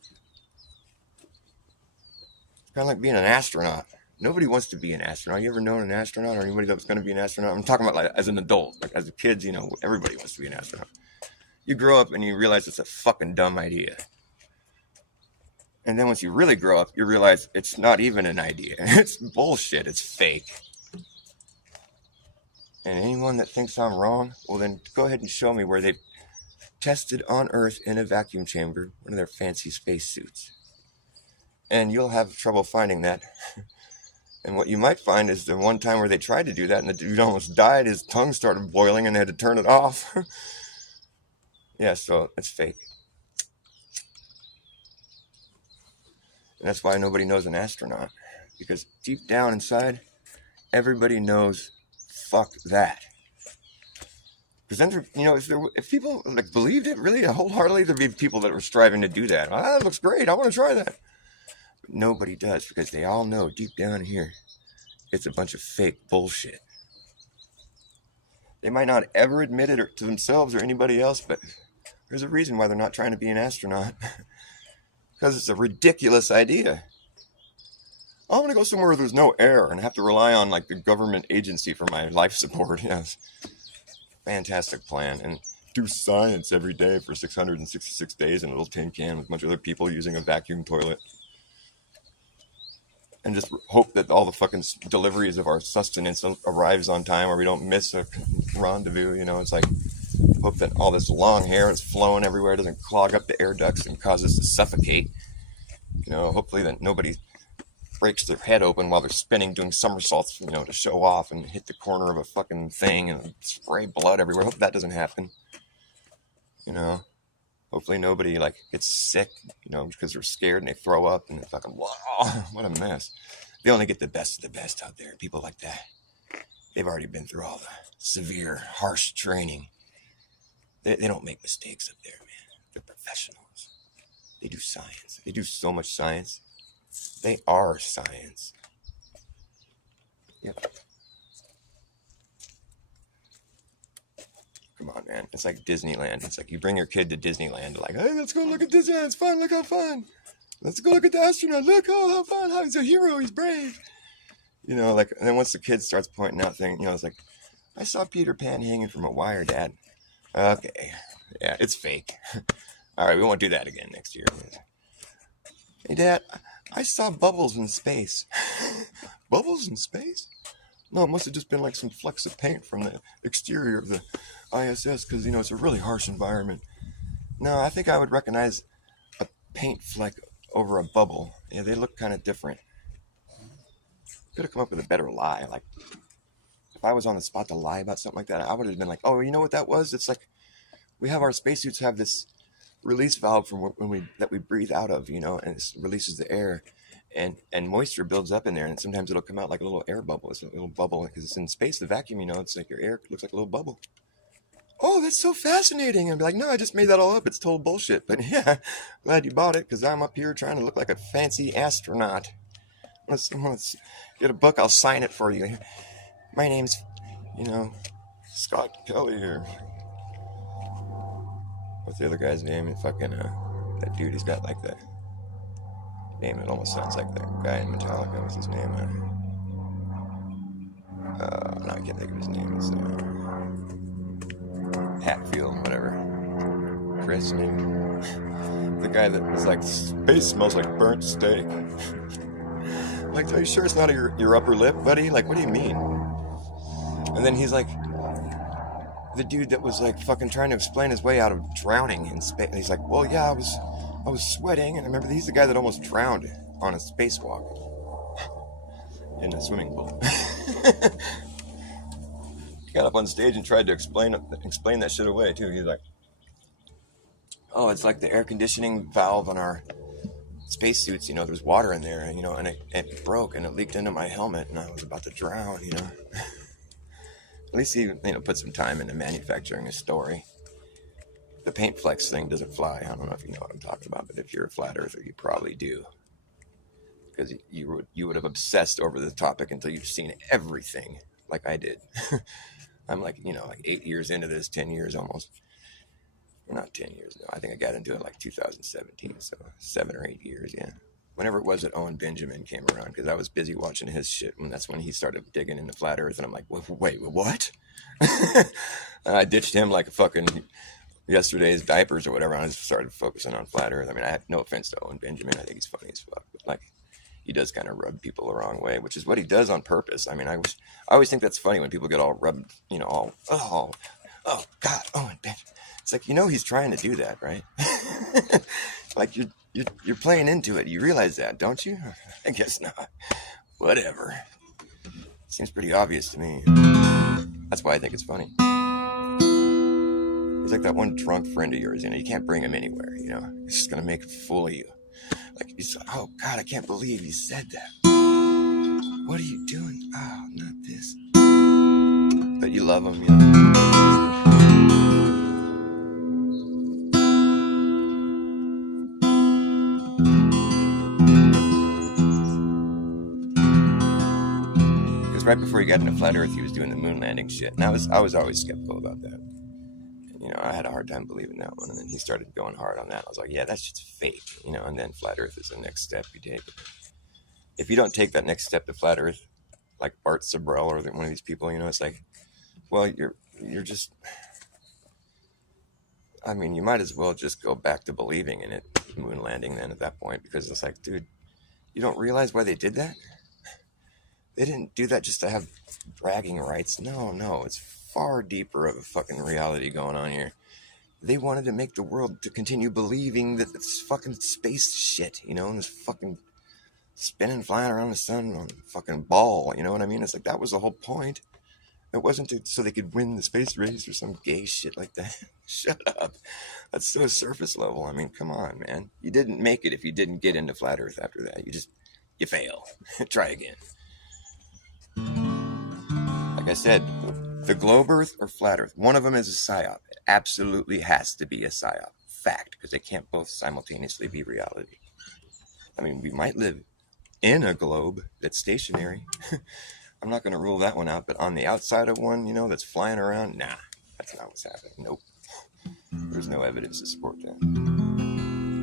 It's kind of like being an astronaut. Nobody wants to be an astronaut. You ever known an astronaut or anybody that was going to be an astronaut? I'm talking about like as an adult. Like as a kid, you know, everybody wants to be an astronaut. You grow up and you realize it's a fucking dumb idea. And then once you really grow up, you realize it's not even an idea. It's bullshit. It's fake. And anyone that thinks I'm wrong, well then go ahead and show me where they've tested on Earth in a vacuum chamber, one of their fancy spacesuits. And you'll have trouble finding that. And what you might find is the one time where they tried to do that and the dude almost died, his tongue started boiling and they had to turn it off. Yeah, so it's fake. And that's why nobody knows an astronaut. Because deep down inside, everybody knows, fuck that. Because then, you know, if people like believed it really wholeheartedly, there'd be people that were striving to do that. That looks great. I want to try that. But nobody does because they all know deep down here, it's a bunch of fake bullshit. They might not ever admit it to themselves or anybody else, but there's a reason why they're not trying to be an astronaut. Because it's a ridiculous idea. I want to go somewhere where there's no air and have to rely on like the government agency for my life support. Yes. Fantastic plan. And do science every day for 666 days in a little tin can with a bunch of other people using a vacuum toilet. And just hope that all the fucking deliveries of our sustenance arrives on time or we don't miss a rendezvous. You know, it's like hope that all this long hair is flowing everywhere, doesn't clog up the air ducts and cause us to suffocate. You know, hopefully that nobody breaks their head open while they're spinning, doing somersaults, you know, to show off and hit the corner of a fucking thing and spray blood everywhere. Hope that doesn't happen. You know, hopefully nobody like gets sick, you know, because they're scared and they throw up and they fucking, wow, what a mess. They only get the best of the best out there. People like that, they've already been through all the severe, harsh training. They don't make mistakes up there, man. They're professionals. They do science. They do so much science. They are science. Yep. Come on, man. It's like Disneyland. It's like you bring your kid to Disneyland. Like, hey, let's go look at Disneyland. It's fun. Look how fun. Let's go look at the astronaut. Look, oh, how fun. How he's a hero. He's brave. You know, like, and then once the kid starts pointing out things, you know, it's like, I saw Peter Pan hanging from a wire, Dad. Okay. Yeah, it's fake. All right, we won't do that again next year. Hey, Dad, I saw bubbles in space. Bubbles in space? No, it must have just been like some flecks of paint from the exterior of the ISS because, you know, it's a really harsh environment. No, I think I would recognize a paint fleck over a bubble. Yeah, they look kind of different. Could have come up with a better lie. Like, if I was on the spot to lie about something like that, I would have been like, oh, you know what that was? It's like we have our spacesuits have this release valve from that we breathe out of, you know, and it releases the air. And moisture builds up in there, and sometimes it'll come out like a little air bubble. It's a little bubble because it's in space. The vacuum, you know, it's like your air looks like a little bubble. Oh, that's so fascinating. I'd be like, no, I just made that all up. It's total bullshit. But yeah, glad you bought it because I'm up here trying to look like a fancy astronaut. Let's get a book. I'll sign it for you. My name's, you know, Scott Kelly here. What's the other guy's name? Fucking that dude. He's got like that name. It almost sounds like that guy in Metallica. What's his name? No, I can't think of his name. It's Hatfield, whatever. Chris, maybe. The guy that was like, space smells like burnt steak. Like, are you sure it's not your upper lip, buddy? Like, what do you mean? And then he's like, the dude that was like fucking trying to explain his way out of drowning in space. He's like, well, yeah, I was sweating, and I remember he's the guy that almost drowned on a spacewalk in a swimming pool. He got up on stage and tried to explain that shit away too. He's like, "Oh, it's like the air conditioning valve on our spacesuits. There's water in there, and and it broke and it leaked into my helmet, and I was about to drown. At least he put some time into manufacturing a story. The paint flex thing doesn't fly. I don't know if you know what I'm talking about, but if you're a flat earther, you probably do, because you would have obsessed over the topic until you've seen everything, like I did. I'm like 8 years into this, 10 years almost. Not 10 years. No, I think I got into it like 2017, so 7 or 8 years, yeah. Whenever it was that Owen Benjamin came around, because I was busy watching his shit, and that's when he started digging into flat Earth, and I'm like, wait, what? And I ditched him like a fucking yesterday's diapers or whatever, and I just started focusing on flat Earth. I mean, I have no offense to Owen Benjamin. I think he's funny as fuck, but like, he does kind of rub people the wrong way, which is what he does on purpose. I mean, I always think that's funny when people get all rubbed, oh God, Owen Benjamin. It's like, he's trying to do that, right? Like you're playing into it. You realize that, don't you? I guess not. Whatever. Seems pretty obvious to me. That's why I think it's funny. He's like that one drunk friend of yours, you can't bring him anywhere, He's just gonna make a fool of you. Like, he's like, oh God, I can't believe you said that. What are you doing? Oh, not this. But you love him, Because right before he got into flat Earth, he was doing the moon landing shit, and I was always skeptical about that. I had a hard time believing that one, and then he started going hard on that. I was like, yeah, that shit's fake, and then flat Earth is the next step you take. If you don't take that next step to flat Earth, like Bart Sabrell or one of these people, it's like, well, you're just, I mean, you might as well just go back to believing in it, moon landing then at that point, because it's like, dude, you don't realize why they did that? They didn't do that just to have bragging rights. No, it's far deeper of a fucking reality going on here. They wanted to make the world to continue believing that this fucking space shit, and this fucking spinning, flying around the sun on a fucking ball, you know what I mean? It's like, that was the whole point. It wasn't so they could win the space race or some gay shit like that. Shut up. That's so surface level. I mean, come on, man. You didn't make it if you didn't get into flat Earth after that. You fail. Try again. Like I said, the globe Earth or flat Earth, one of them is a psyop. It absolutely has to be a psyop. Fact, because they can't both simultaneously be reality. I mean, we might live in a globe that's stationary. I'm not going to rule that one out, but on the outside of one, that's flying around, nah, that's not what's happening. Nope. There's no evidence to support that.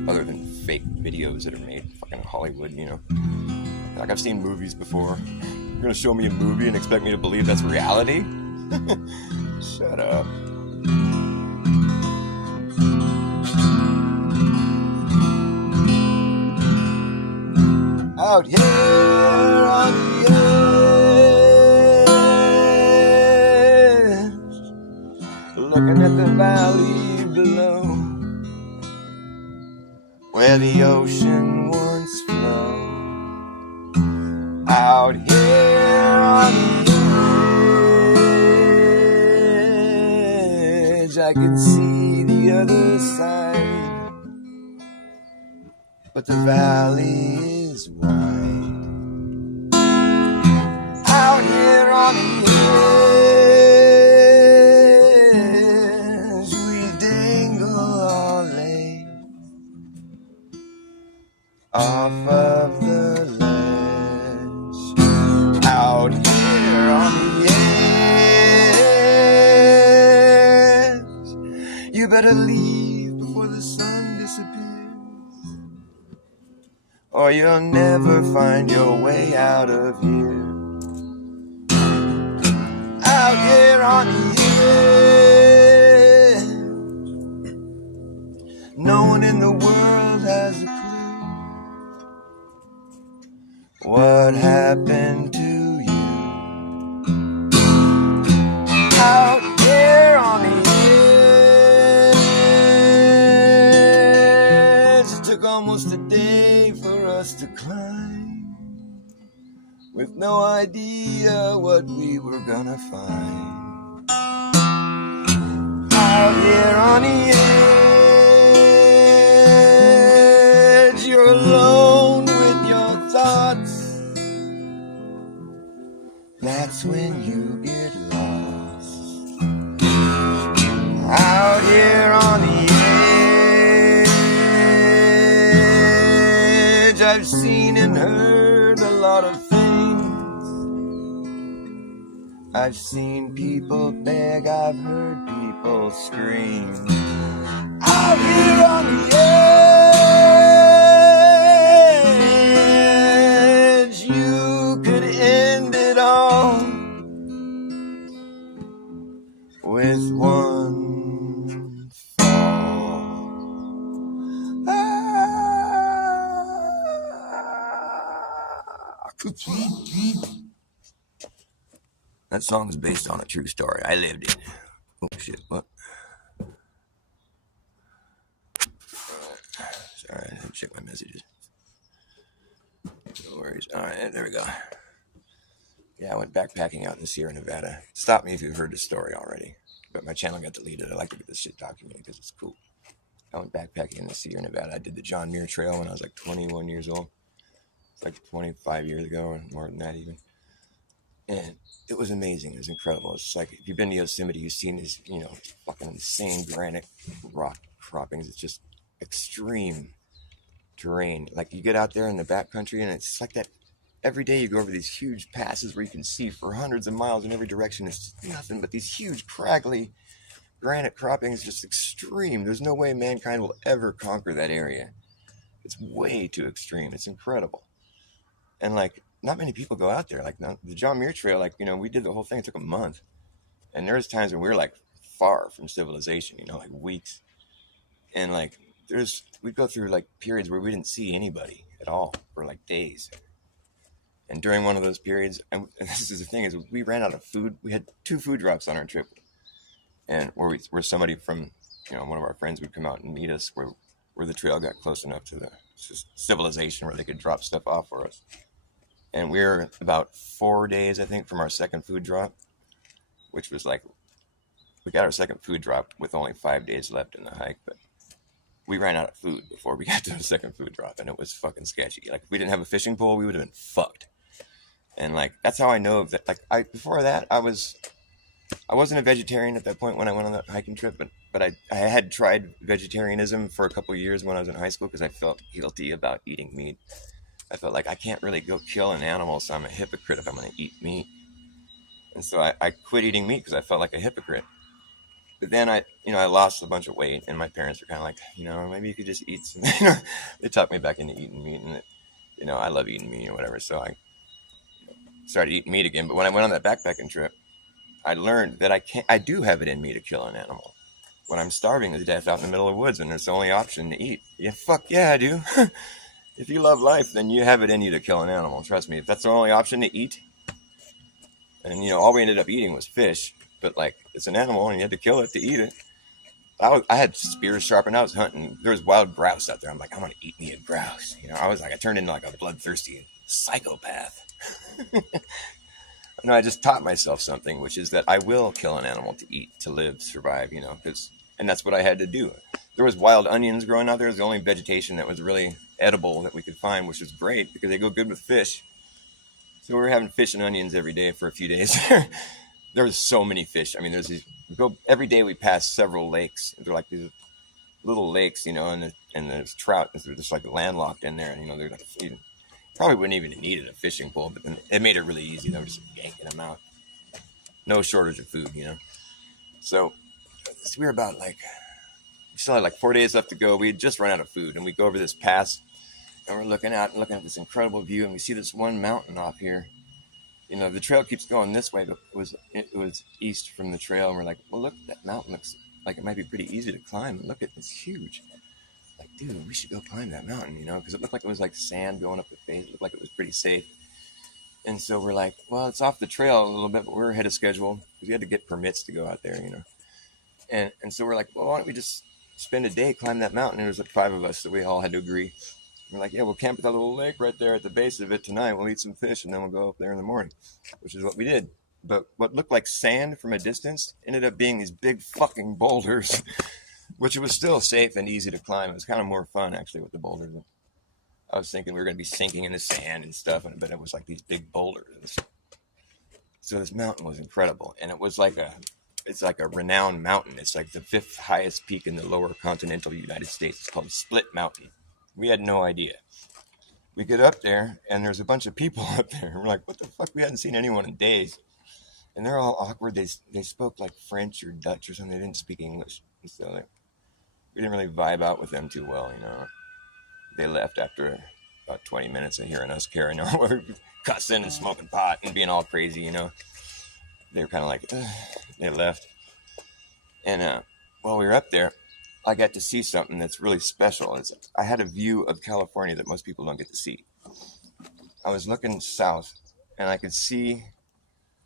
Other than fake videos that are made fucking in Hollywood, Like, I've seen movies before. You're going to show me a movie and expect me to believe that's reality? Shut up. Out here on the edge, looking at the valley below, where the ocean once flowed. Out here on the edge, I can see the other side, but the valley is wide. Out here on the edge, we dangle our legs off of the ledge. Out here on the edge, you better leave before the sun disappears, or you'll never find your way out of here. Out here on the edge, no one in the world has a clue what happened to you. Out here on the edge, it took with no idea what we were gonna find. Out here on the edge, you're alone with your thoughts. That's when you get lost. Out here on the edge, I've seen and heard a lot of things. I've seen people beg, I've heard people scream. Out here on the edge, you could end it all with one fall. That song is based on a true story. I lived it. Oh shit, what? Sorry, I had to check my messages. No worries. Alright, there we go. Yeah, I went backpacking out in the Sierra Nevada. Stop me if you've heard the story already. But my channel got deleted. I like to get this shit documented because it's cool. I went backpacking in the Sierra Nevada. I did the John Muir Trail when I was like 21 years old. It's like 25 years ago, or more than that even. And it was amazing. It was incredible. It's like, if you've been to Yosemite, you've seen these, fucking insane granite rock croppings. It's just extreme terrain. Like, you get out there in the backcountry, and it's like that. Every day you go over these huge passes where you can see for hundreds of miles in every direction. It's nothing but these huge, craggly granite croppings, just extreme. There's no way mankind will ever conquer that area. It's way too extreme. It's incredible. And like, not many people go out there. Like the John Muir Trail, like, we did the whole thing. It took a month. And there was times when we were like far from civilization, like weeks. And like, we'd go through like periods where we didn't see anybody at all for like days. And during one of those periods, and this is the thing, is we ran out of food. We had 2 food drops on our trip. And where somebody from, one of our friends would come out and meet us where the trail got close enough to the civilization where they could drop stuff off for us. And we were about 4 days, I think, from our second food drop, which was like, we got our second food drop with only 5 days left in the hike, but we ran out of food before we got to the second food drop, and it was fucking sketchy. Like, if we didn't have a fishing pole, we would have been fucked. And like, that's how I know that. Like, before that, I wasn't a vegetarian at that point when I went on that hiking trip, but I had tried vegetarianism for a couple of years when I was in high school because I felt guilty about eating meat. I felt like I can't really go kill an animal, so I'm a hypocrite if I'm going to eat meat. And so I quit eating meat because I felt like a hypocrite. But then I lost a bunch of weight, and my parents were kind of like, maybe you could just eat some. They talked me back into eating meat, and I love eating meat or whatever. So I started eating meat again. But when I went on that backpacking trip, I learned that I do have it in me to kill an animal. When I'm starving to death out in the middle of the woods and it's the only option to eat. Yeah, fuck yeah, I do. If you love life, then you have it in you to kill an animal. Trust me, if that's the only option to eat. And, all we ended up eating was fish. But, like, it's an animal and you had to kill it to eat it. I had spears sharpened. I was hunting. There was wild grouse out there. I'm like, I'm going to eat me a grouse. I turned into like a bloodthirsty psychopath. No, I just taught myself something, which is that I will kill an animal to eat, to live, survive, and that's what I had to do. There was wild onions growing out there. It was the only vegetation that was really edible that we could find, which was great because they go good with fish. So we were having fish and onions every day for a few days. There was so many fish. I mean, every day we passed several lakes. They're like these little lakes, and there's trout. They're just like landlocked in there, and they're like, you probably wouldn't even have needed a fishing pole, but then it made it really easy. They were just yanking them out. No shortage of food, So we were about we still had like 4 days left to go. We had just run out of food, and we go over this pass, and we're looking at this incredible view, and we see this one mountain off here. The trail keeps going this way, but it was east from the trail, and we're like, well, look, that mountain looks like it might be pretty easy to climb. And look, it's huge. Like, dude, we should go climb that mountain, because it looked like it was like sand going up the face. It looked like it was pretty safe. And so we're like, well, it's off the trail a little bit, but we're ahead of schedule because we had to get permits to go out there, And so we're like, well, why don't we just spend a day, climb that mountain? And there was like 5 of us, so we all had to agree. We're like, yeah, we'll camp at that little lake right there at the base of it tonight. We'll eat some fish and then we'll go up there in the morning, which is what we did. But what looked like sand from a distance ended up being these big fucking boulders, which was still safe and easy to climb. It was kind of more fun actually with the boulders. I was thinking we were going to be sinking in the sand and stuff, but it was like these big boulders. So this mountain was incredible, and it's like a renowned mountain. It's like the 5th highest peak in the lower continental United States. It's called Split Mountain. We had no idea. We get up there, and there's a bunch of people up there. We're like, what the fuck? We hadn't seen anyone in days. And they're all awkward. They spoke like French or Dutch or something. They didn't speak English. So we didn't really vibe out with them too well, you know. They left after about 20 minutes of hearing us carrying on, cussing and smoking pot and being all crazy, you know. They were kind of like, ugh. They left. And while we were up there, I got to see something that's really special. I had a view of California that most people don't get to see. I was looking south, and I could see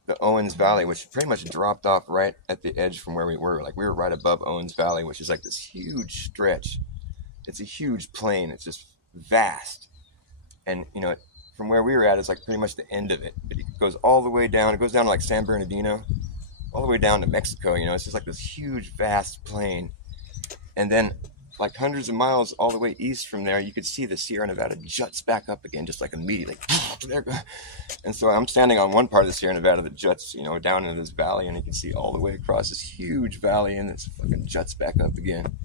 the Owens Valley, which pretty much dropped off right at the edge from where we were. Like, we were right above Owens Valley, which is like this huge stretch. It's a huge plain. It's just vast. And, you know, from where we were at, it's like pretty much the end of it. But it goes all the way down. It goes down to like San Bernardino, all the way down to Mexico. You know, it's just like this huge, vast plain. And then, like hundreds of miles all the way east from there, you could see the Sierra Nevada juts back up again, just like immediately. There goes. And so I'm standing on one part of the Sierra Nevada that juts, you know, down into this valley, and you can see all the way across this huge valley, and it fucking juts back up again.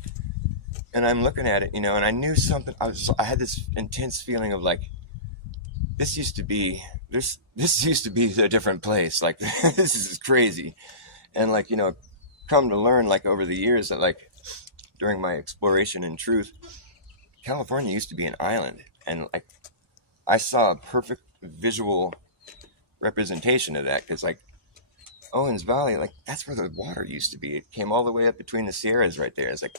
And I'm looking at it, you know, and I knew something. I had this intense feeling of like, this used to be a different place. Like, this is crazy. And like, you know, come to learn like over the years that like during my exploration in truth, California used to be an island. And like, I saw a perfect visual representation of that. Cause like Owens Valley, like that's where the water used to be. It came all the way up between the Sierras right there. It's like,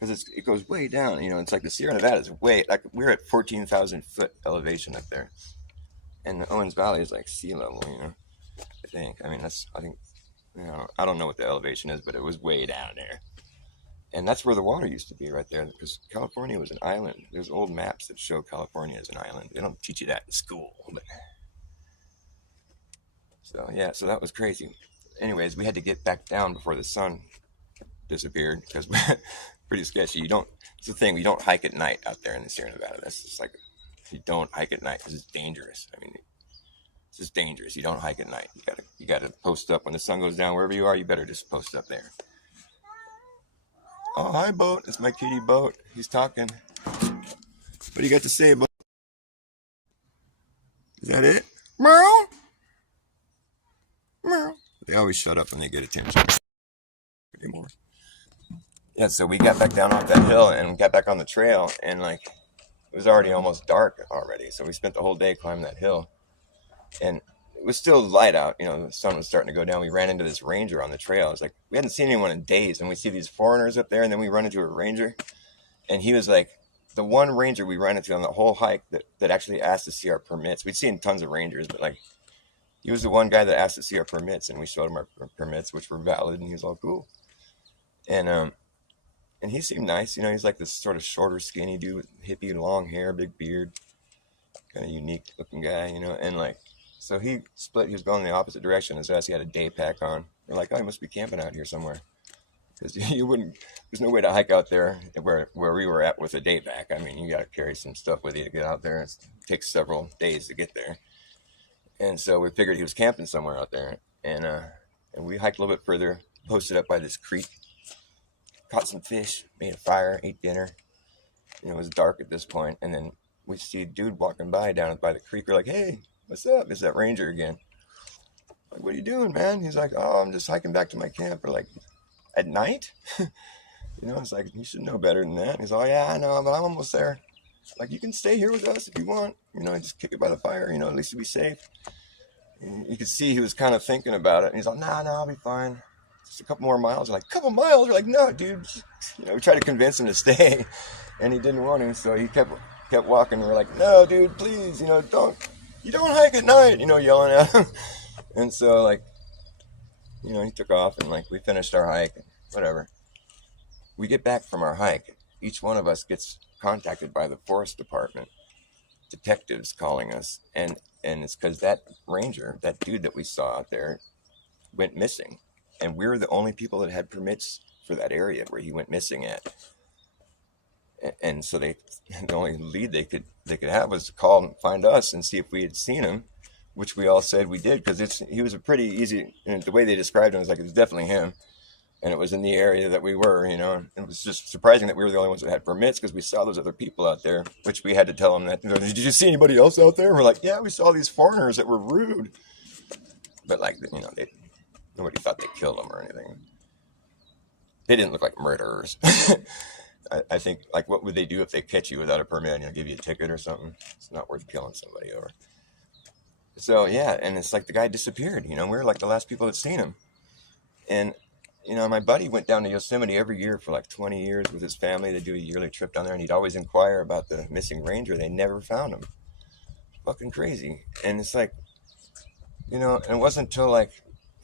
because it goes way down, you know. It's like the Sierra Nevada is way, like we're at 14,000 foot elevation up there, and the Owens Valley is like sea level, you know. I think, you know, I don't know what the elevation is, but it was way down there, and that's where the water used to be right there, because California was an island. There's old maps that show California as an island. They don't teach you that in school, but so yeah, so that was crazy. Anyways, we had to get back down before the sun disappeared because pretty sketchy. It's the thing, we don't hike at night out there in the Sierra Nevada. That's just like, you don't hike at night because it's dangerous. I mean, it's just dangerous. You don't hike at night. You gotta post up when the sun goes down. Wherever you are, you better just post up there. Oh, hi, Boat. It's my kitty, Boat. He's talking. What do you got to say, Boat? Is that it? Meow. Meow. They always shut up when they get attention. Anymore. Yeah, so we got back down off that hill and got back on the trail, and like it was already almost dark already. So we spent the whole day climbing that hill, and it was still light out. You know, the sun was starting to go down. We ran into this ranger on the trail. It's like we hadn't seen anyone in days, and we see these foreigners up there, and then we run into a ranger, and he was like the one ranger we ran into on the whole hike that actually asked to see our permits. We'd seen tons of rangers, but like he was the one guy that asked to see our permits, and we showed him our permits, which were valid, and he was all cool. And he seemed nice, you know. He's like this sort of shorter, skinny dude with hippie, long hair, big beard, kind of unique looking guy, you know. And like, so he was going the opposite direction as us. He had a day pack on. We're like, oh, he must be camping out here somewhere, because there's no way to hike out there where we were at with a day pack. I mean, you got to carry some stuff with you to get out there. It takes several days to get there. And so we figured he was camping somewhere out there, and we hiked a little bit further, posted up by this creek. Caught some fish, made a fire, ate dinner. You know, it was dark at this point, and then we see a dude walking by down by the creek. We're like, hey, what's up? It's that ranger again. Like, what are you doing, man? He's like, oh, I'm just hiking back to my camp. We're like, at night? You know, it's like, you should know better than that. He's like, oh, yeah, I know, but I'm almost there. Like, you can stay here with us if you want. You know, just kick it by the fire, you know, at least you'll be safe. And you could see he was kind of thinking about it. And he's like, nah, I'll be fine. Just a couple more miles. We're like, couple miles? We're like, no, dude. You know, we tried to convince him to stay, and he didn't want to, so he kept walking. We're like, no, dude, please, you know, you don't hike at night, you know, yelling at him. And so, like, you know, he took off, and like, we finished our hike, and whatever. We get back from our hike. Each one of us gets contacted by the forest department, detectives calling us, and it's because that ranger, that dude that we saw out there, went missing, and we were the only people that had permits for that area where he went missing at. And so the only lead they could have was to call and find us and see if we had seen him, which we all said we did, because he was a pretty easy, and the way they described him was like it was definitely him, and it was in the area that we were, and it was just surprising that we were the only ones that had permits, because we saw those other people out there, which we had to tell them that, did you see anybody else out there? We're like, yeah, we saw these foreigners that were rude, but like, nobody thought they killed them or anything. They didn't look like murderers. I think, like, what would they do if they catch you without a permit, give you a ticket or something? It's not worth killing somebody over. So, yeah, and it's like the guy disappeared, we were like the last people that seen him. And, my buddy went down to Yosemite every year for like 20 years with his family. They do a yearly trip down there, and he'd always inquire about the missing ranger. They never found him. Fucking crazy. And it's like, and it wasn't until like,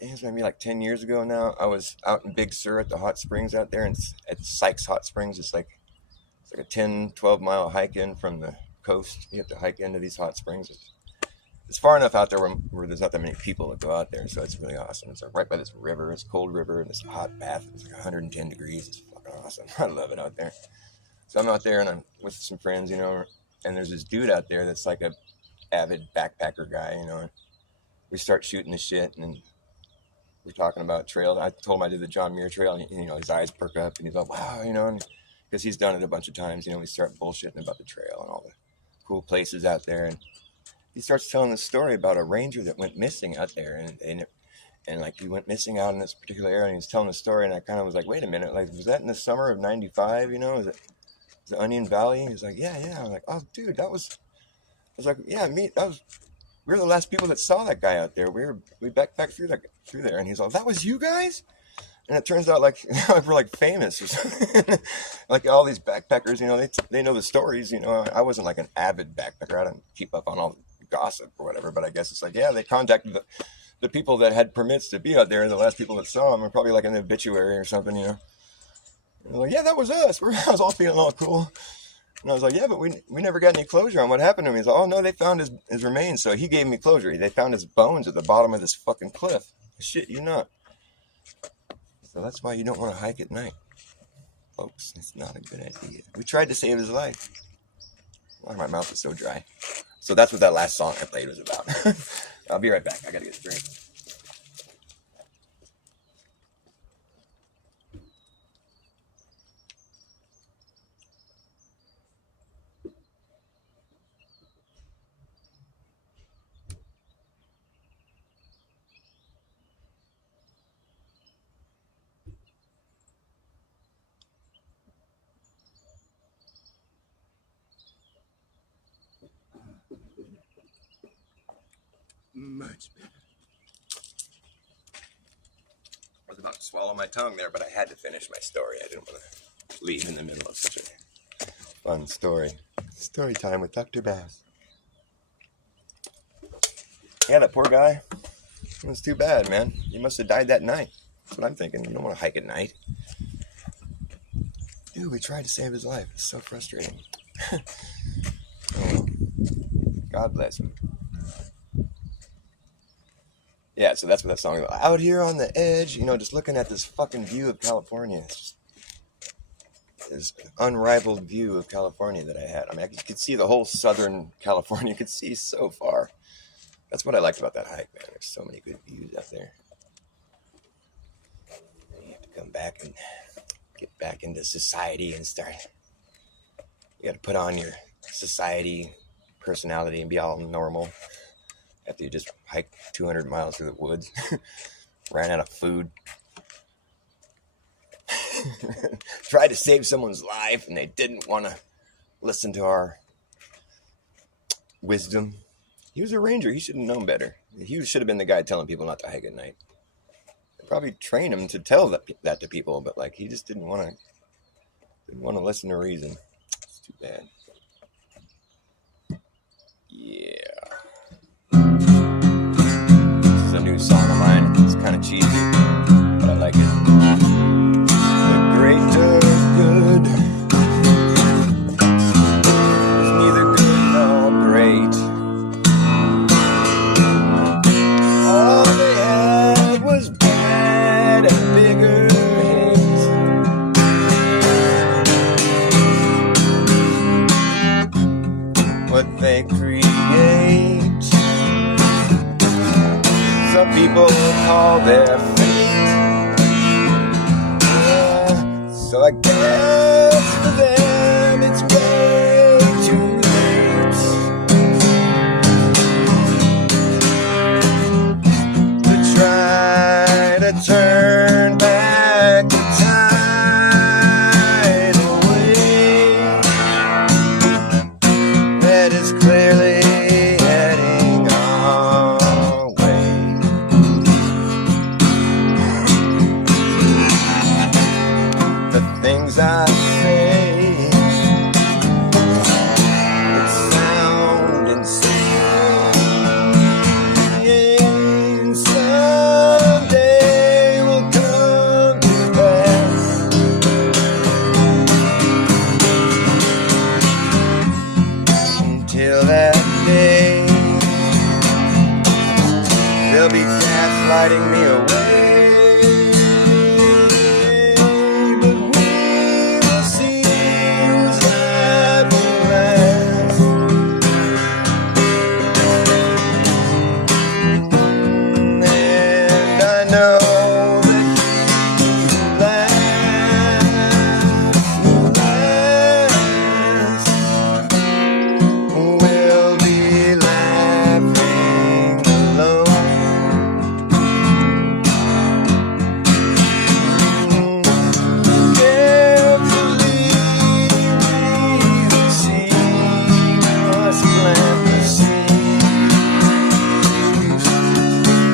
it was maybe like 10 years ago now, I was out in Big Sur at the hot springs out there, and at Sykes Hot Springs. It's like a 10, 12-mile hike in from the coast. You have to hike into these hot springs. It's far enough out there where there's not that many people that go out there, so it's really awesome. It's like right by this river, this cold river, and this hot bath. It's like 110 degrees. It's fucking awesome. I love it out there. So I'm out there, and I'm with some friends, and there's this dude out there that's like a avid backpacker guy, and we start shooting the shit, and we're talking about trails. I told him I did the John Muir Trail, and his eyes perk up, and he's like, wow, because he's done it a bunch of times. We start bullshitting about the trail and all the cool places out there, and he starts telling the story about a ranger that went missing out there, and like he went missing out in this particular area, and he's telling the story, and I kind of was like, wait a minute, like, was that in the summer of '95? Is it Onion Valley? He's like, yeah. I was like, oh, dude, I was like, yeah, we were the last people that saw that guy out there. We backpacked through there, and he's like, that was you guys? And it turns out like we're like famous or something. Like all these backpackers, they know the stories. I wasn't like an avid backpacker. I didn't keep up on all the gossip or whatever. But I guess it's like, yeah, they contacted the people that had permits to be out there. The last people that saw them were probably like in the obituary or something. And they're like, yeah, that was us. I was all feeling all cool. And I was like, yeah, but we never got any closure on what happened to him. He's like, oh, no, they found his remains. So he gave me closure. They found his bones at the bottom of this fucking cliff. Shit, you not. So that's why you don't want to hike at night, folks. It's not a good idea. We tried to save his life. Why my mouth is so dry. So that's what that last song I played was about. I'll be right back. I got to get a drink. Much better. I was about to swallow my tongue there, but I had to finish my story. I didn't want to leave in the middle of such a fun story. Story time with Dr. Bass. Yeah, that poor guy. It was too bad, man. He must have died that night. That's what I'm thinking. You don't want to hike at night. Dude, we tried to save his life. It's so frustrating. Oh, God bless him. Yeah, so that's what that song is about. Out here on the edge, just looking at this fucking view of California. It's just this unrivaled view of California that I had. I mean, you could see the whole southern California. You could see so far. That's what I liked about that hike, man. There's so many good views out there. You have to come back and get back into society and start. You got to put on your society personality and be all normal. After you just hike 200 miles through the woods, ran out of food, tried to save someone's life, and they didn't want to listen to our wisdom. He was a ranger. He should have known better. He should have been the guy telling people not to hike at night. I'd probably train him to tell that to people, but like he just didn't want to listen to reason. It's too bad. Yeah. A new song of mine. It's kind of cheesy, but I like it. The greater good. bad and bigger hate. What they create, some people call their fate. Yeah, so I guess for them it's way too late to try to turn back the tide away that is clearly heading our way. The things I say that sound insane someday will come to pass. Until that day, they'll be gaslighting me away. But we will see who's laughing last. And I know that he who laughs will be laughing alone. Carefully we who see must plant the seeds.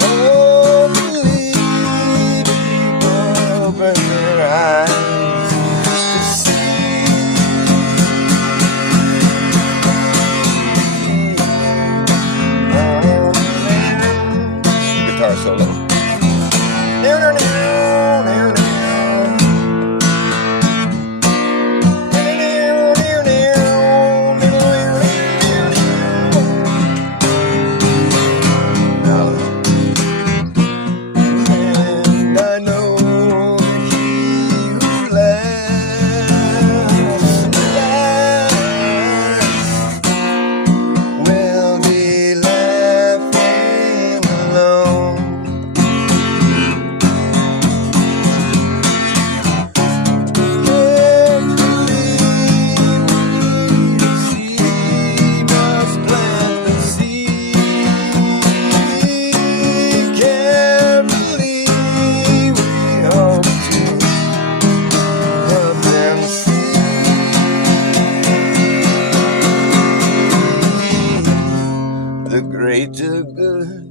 Oh, believe people open their eyes to see. Guitar solo. And I know that he who laughs last will be laughing alone. Carefully we see must plant the seed. Carefully we hope to help them see the greater good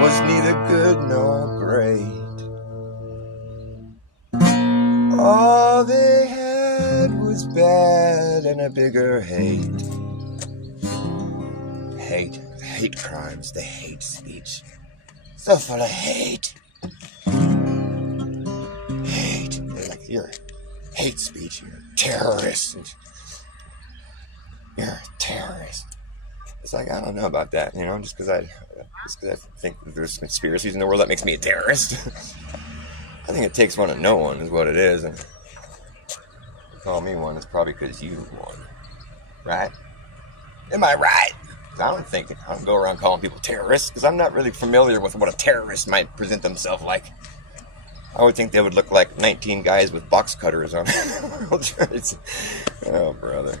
was neither good nor great. All they had was bad and a bigger hate. Hate crimes, the hate speech. So full of hate. Hate. They're like, you're hate speech, you're a terrorist. You're a terrorist. It's like, I don't know about that, you know, just because I think there's conspiracies in the world that makes me a terrorist. I think it takes one to know one is what it is, and you call me one, it's probably because you won, right? Am I right? 'Cause I don't go around calling people terrorists, because I'm not really familiar with what a terrorist might present themselves like. I would think they would look like 19 guys with box cutters on. Oh, brother.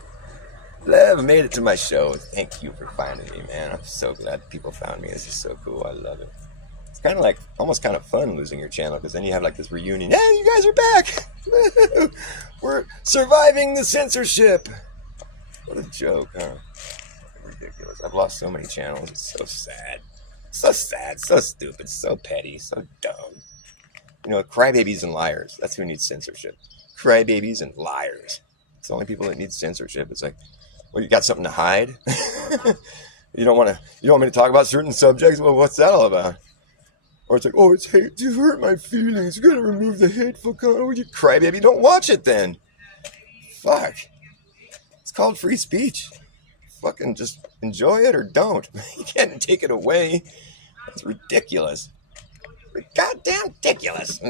Lev made it to my show. Thank you for finding me, man. I'm so glad people found me. It's just so cool. I love it. It's kind of like, almost kind of fun losing your channel, because then you have like this reunion. Hey, you guys are back. We're surviving the censorship. What a joke, huh? Ridiculous. I've lost so many channels. It's so sad. So sad, so stupid, so petty, so dumb. You know, crybabies and liars. That's who needs censorship. Crybabies and liars. It's the only people that need censorship. It's like, well, you got something to hide? You don't want me to talk about certain subjects? Well, what's that all about? Or it's like, oh, it's hate. You hurt my feelings. You gotta remove the hateful content. Oh, you crybaby. Don't watch it then. Fuck. It's called free speech. Fucking just enjoy it or don't. You can't take it away. That's ridiculous. goddamn ridiculous.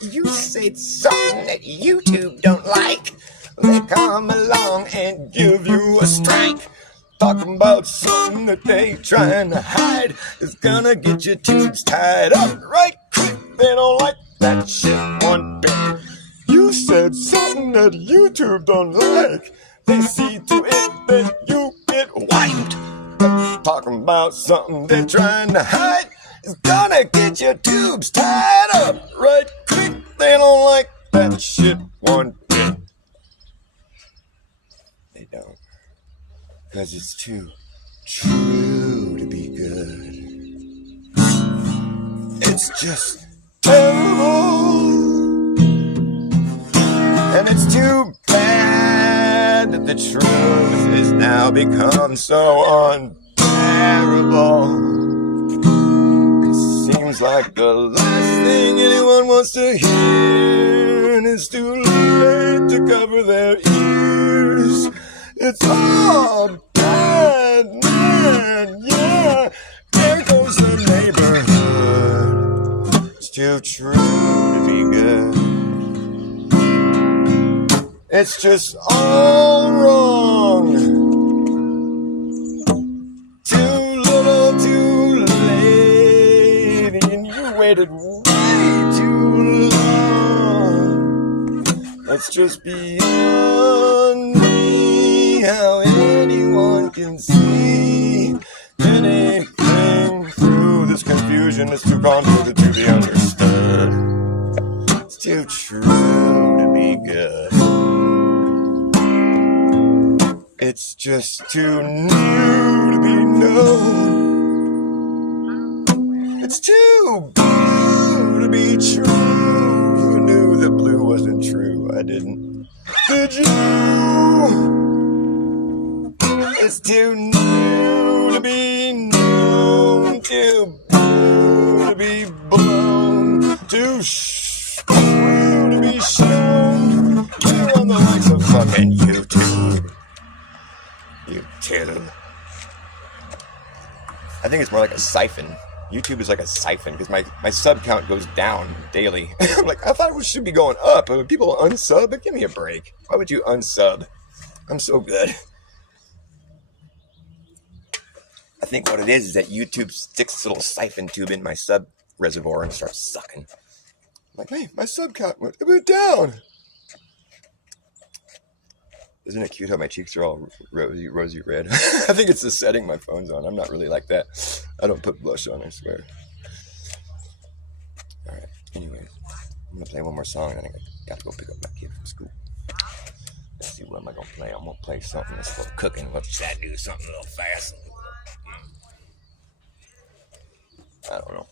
You say something that YouTube don't like, they come along and give you a strike. Talking about something that they trying to hide is gonna get your tubes tied up right quick. They don't like that shit one bit. You said something that YouTube don't like. They see to it that you get wiped. Talking about something they're trying to hide is gonna get your tubes tied up right quick. They don't like that shit one bit. They don't. Because it's too true to be good. It's just terrible. And it's too bad that the truth has now become so unbearable. It seems like the last thing anyone wants to hear, and it's too late to cover their ears. It's all bad, man, yeah. There goes the neighborhood. It's too true to be good. It's just all wrong. Too little, too late, and you waited way too long. It's just beyond me how anyone can see anything through this confusion. It's too convoluted to be understood. It's too true to be good. It's just too new to be known. It's too blue to be true. Who knew that blue wasn't true? I didn't. Did you? It's too new to be known. Too blue to be blown. Too true to be shown. You're on the likes of fucking YouTube. YouTube. I think it's more like a siphon. YouTube is like a siphon because my sub count goes down daily. I'm like, I thought it should be going up. People unsub, but give me a break. Why would you unsub? I'm so good. I think what it is that YouTube sticks this little siphon tube in my sub reservoir and starts sucking. I'm like, hey, my sub count went down. Isn't it cute how my cheeks are all rosy red? I think it's the setting my phone's on. I'm not really like that. I don't put blush on, I swear. Alright, anyway. I'm going to play one more song, and then I got to go pick up my kid from school. Let's see, what am I going to play? I'm going to play something that's for cooking. What's that do? Something a little fast. I don't know.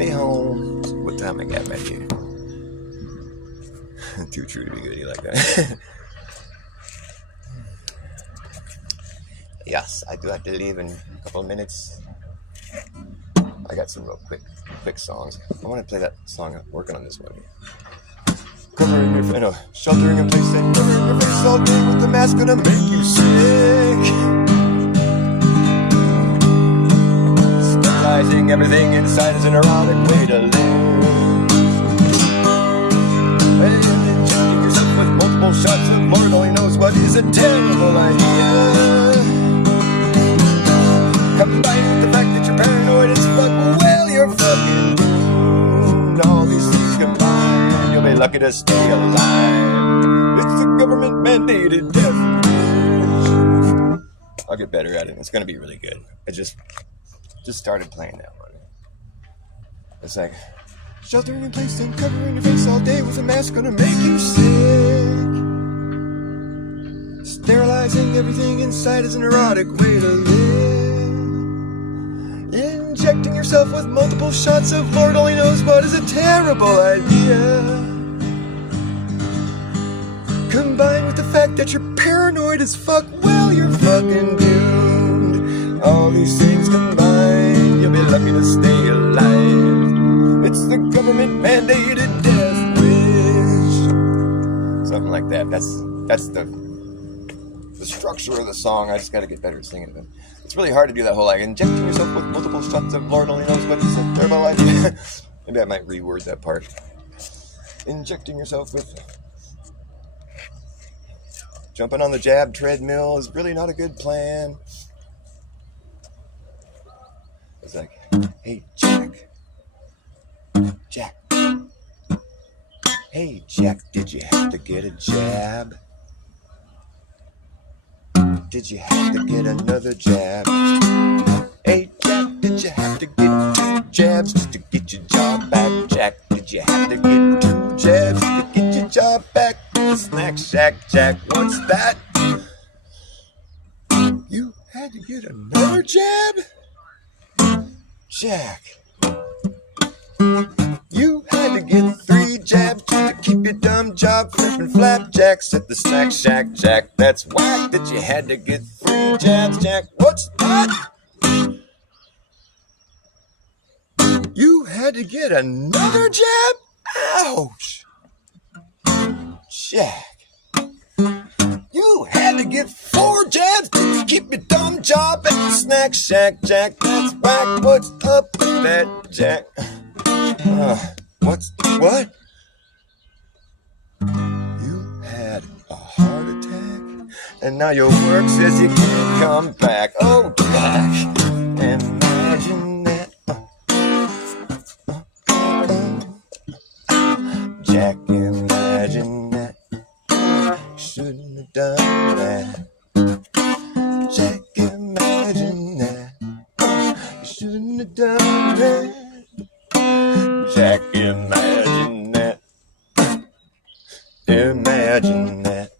happy home. What time I got back here? Too true to be good. You like that? Yes, I do have to leave in a couple of minutes. I got some real quick songs. I want to play that song. I'm working on this one. Covering your face, sheltering in place and covering your face all day with the mask gonna make you sick. Sterilizing everything inside is an erotic way to live. And injecting yourself with multiple shots of Lord only knows what is a terrible idea. Combined with the fact that you're paranoid as fuck, well, you're fucking doomed. All these things combined, you'll be lucky to stay alive. It's a government mandated death wish. I'll get better at it. It's gonna be really good. I just started playing that one. It's like sheltering in place and covering your face all day with a mask gonna make you sick. Sterilizing everything inside is an erotic way to live. Injecting yourself with multiple shots of Lord only knows what is a terrible idea. Combined with the fact that you're paranoid as fuck, well, you're fucking doomed. All these things combined, you'll be lucky to stay alive. It's the government mandated death wish. Something like that. That's the structure of the song. I just gotta get better at singing it. It's really hard to do that whole like injecting yourself with multiple shots of Lord only knows what is a terrible idea. Maybe I might reword that part. Injecting yourself with jumping on the jab treadmill is really not a good plan. It's like, hey Jack. Hey Jack, did you have to get a jab? Did you have to get another jab? Hey Jack, did you have to get 2 jabs just to get your job back? Jack, did you have to get 2 jabs to get your job back? Snack Shack, Jack, what's that? You had to get another jab? Jack, you had to get 3 jabs to keep your dumb job flipping flapjacks at the Snack Shack, Jack. That's whack that you had to get 3 jabs, Jack. What's that? You had to get another jab? Ouch! Jack, you had to get 4 jabs to keep your dumb job at the Snack Shack, Jack. That's whack. What's up with that, Jack? What? You had a heart attack, and now your work says you can't come back. Oh, Jack, imagine that. Jack, imagine that. Shouldn't have done that. Jack, imagine that. You shouldn't have done that. Jack, imagine that. Imagine that.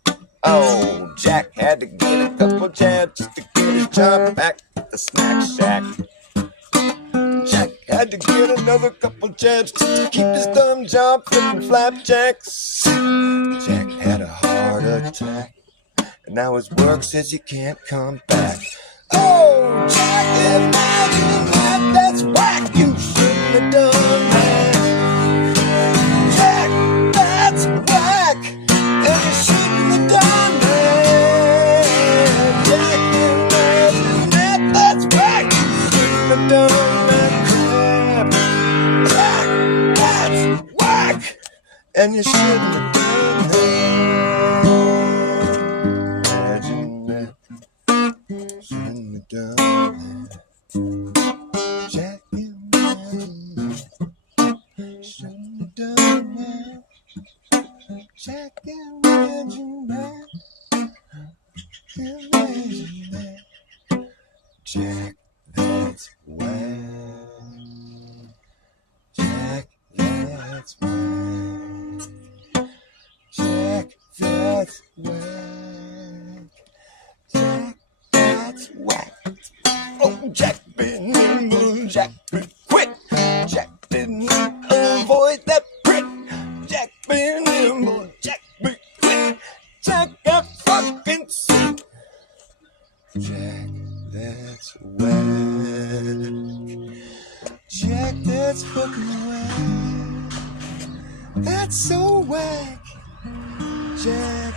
Oh, Jack had to get a couple jabs just to get his job back at the Snack Shack. Jack had to get another couple jabs just to keep his dumb job flipping flapjacks. Jack had a heart attack, and now his work says you can't come back. Oh, Jack, imagine that. That's whack. You shouldn't have done that. Jack, that's whack. And you shouldn't have done that. Jack, imagine that. That's whack. You shouldn't have done that crap. Jack, that's whack. And you shouldn't have done that. Imagine that. Shouldn't have done that. Jack, imagine that. Shouldn't have done that. Jack, imagine that. Imagine that. Jack, that's whack. Jack, that's whack. Jack, that's whack. Jack, that's whack. Oh, Jack been nimble, Jack been quick. Jack didn't Jack got fucking sick. Jack, that's whack. Jack, that's fucking whack. That's so whack. Jack,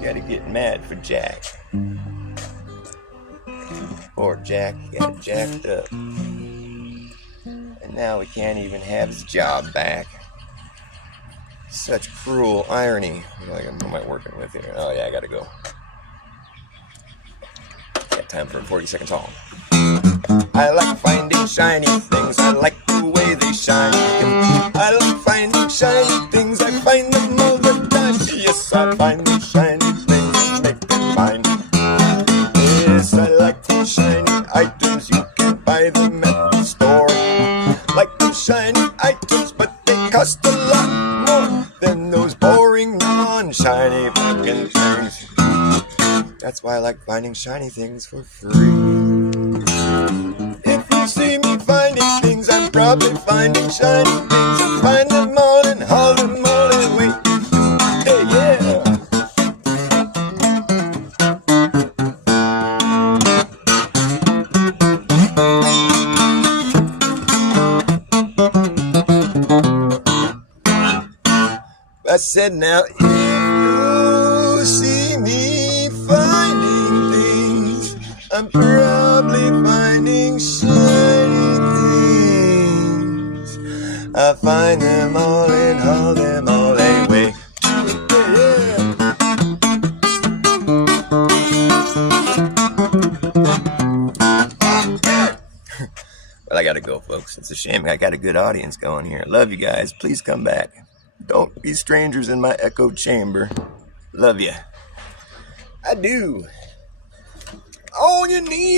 gotta get mad for Jack. Poor Jack got jacked up. And now he can't even have his job back. Such cruel irony. What am I working with here? Oh yeah, I gotta go. Got time for a 40-second song. I like finding shiny things. I like the way they shine. I like finding shiny things. I find them all the time. Yes, I find the shiny things and make them mine. Yes, I like the shiny items. You can buy them at the store. Like the shiny items, but they cost a lot more than those boring non-shiny fucking things. That's why I like finding shiny things for free. If you see me finding things, I'm probably finding shiny things. I find them all and haul them all away. Hey, yeah. I said now, if you see me finding things, I'm probably finding shiny things. I find them all and haul them all away. Well, I gotta go, folks. It's a shame I got a good audience going here. Love you guys. Please come back. Don't be strangers in my echo chamber. Love ya. I do. All you need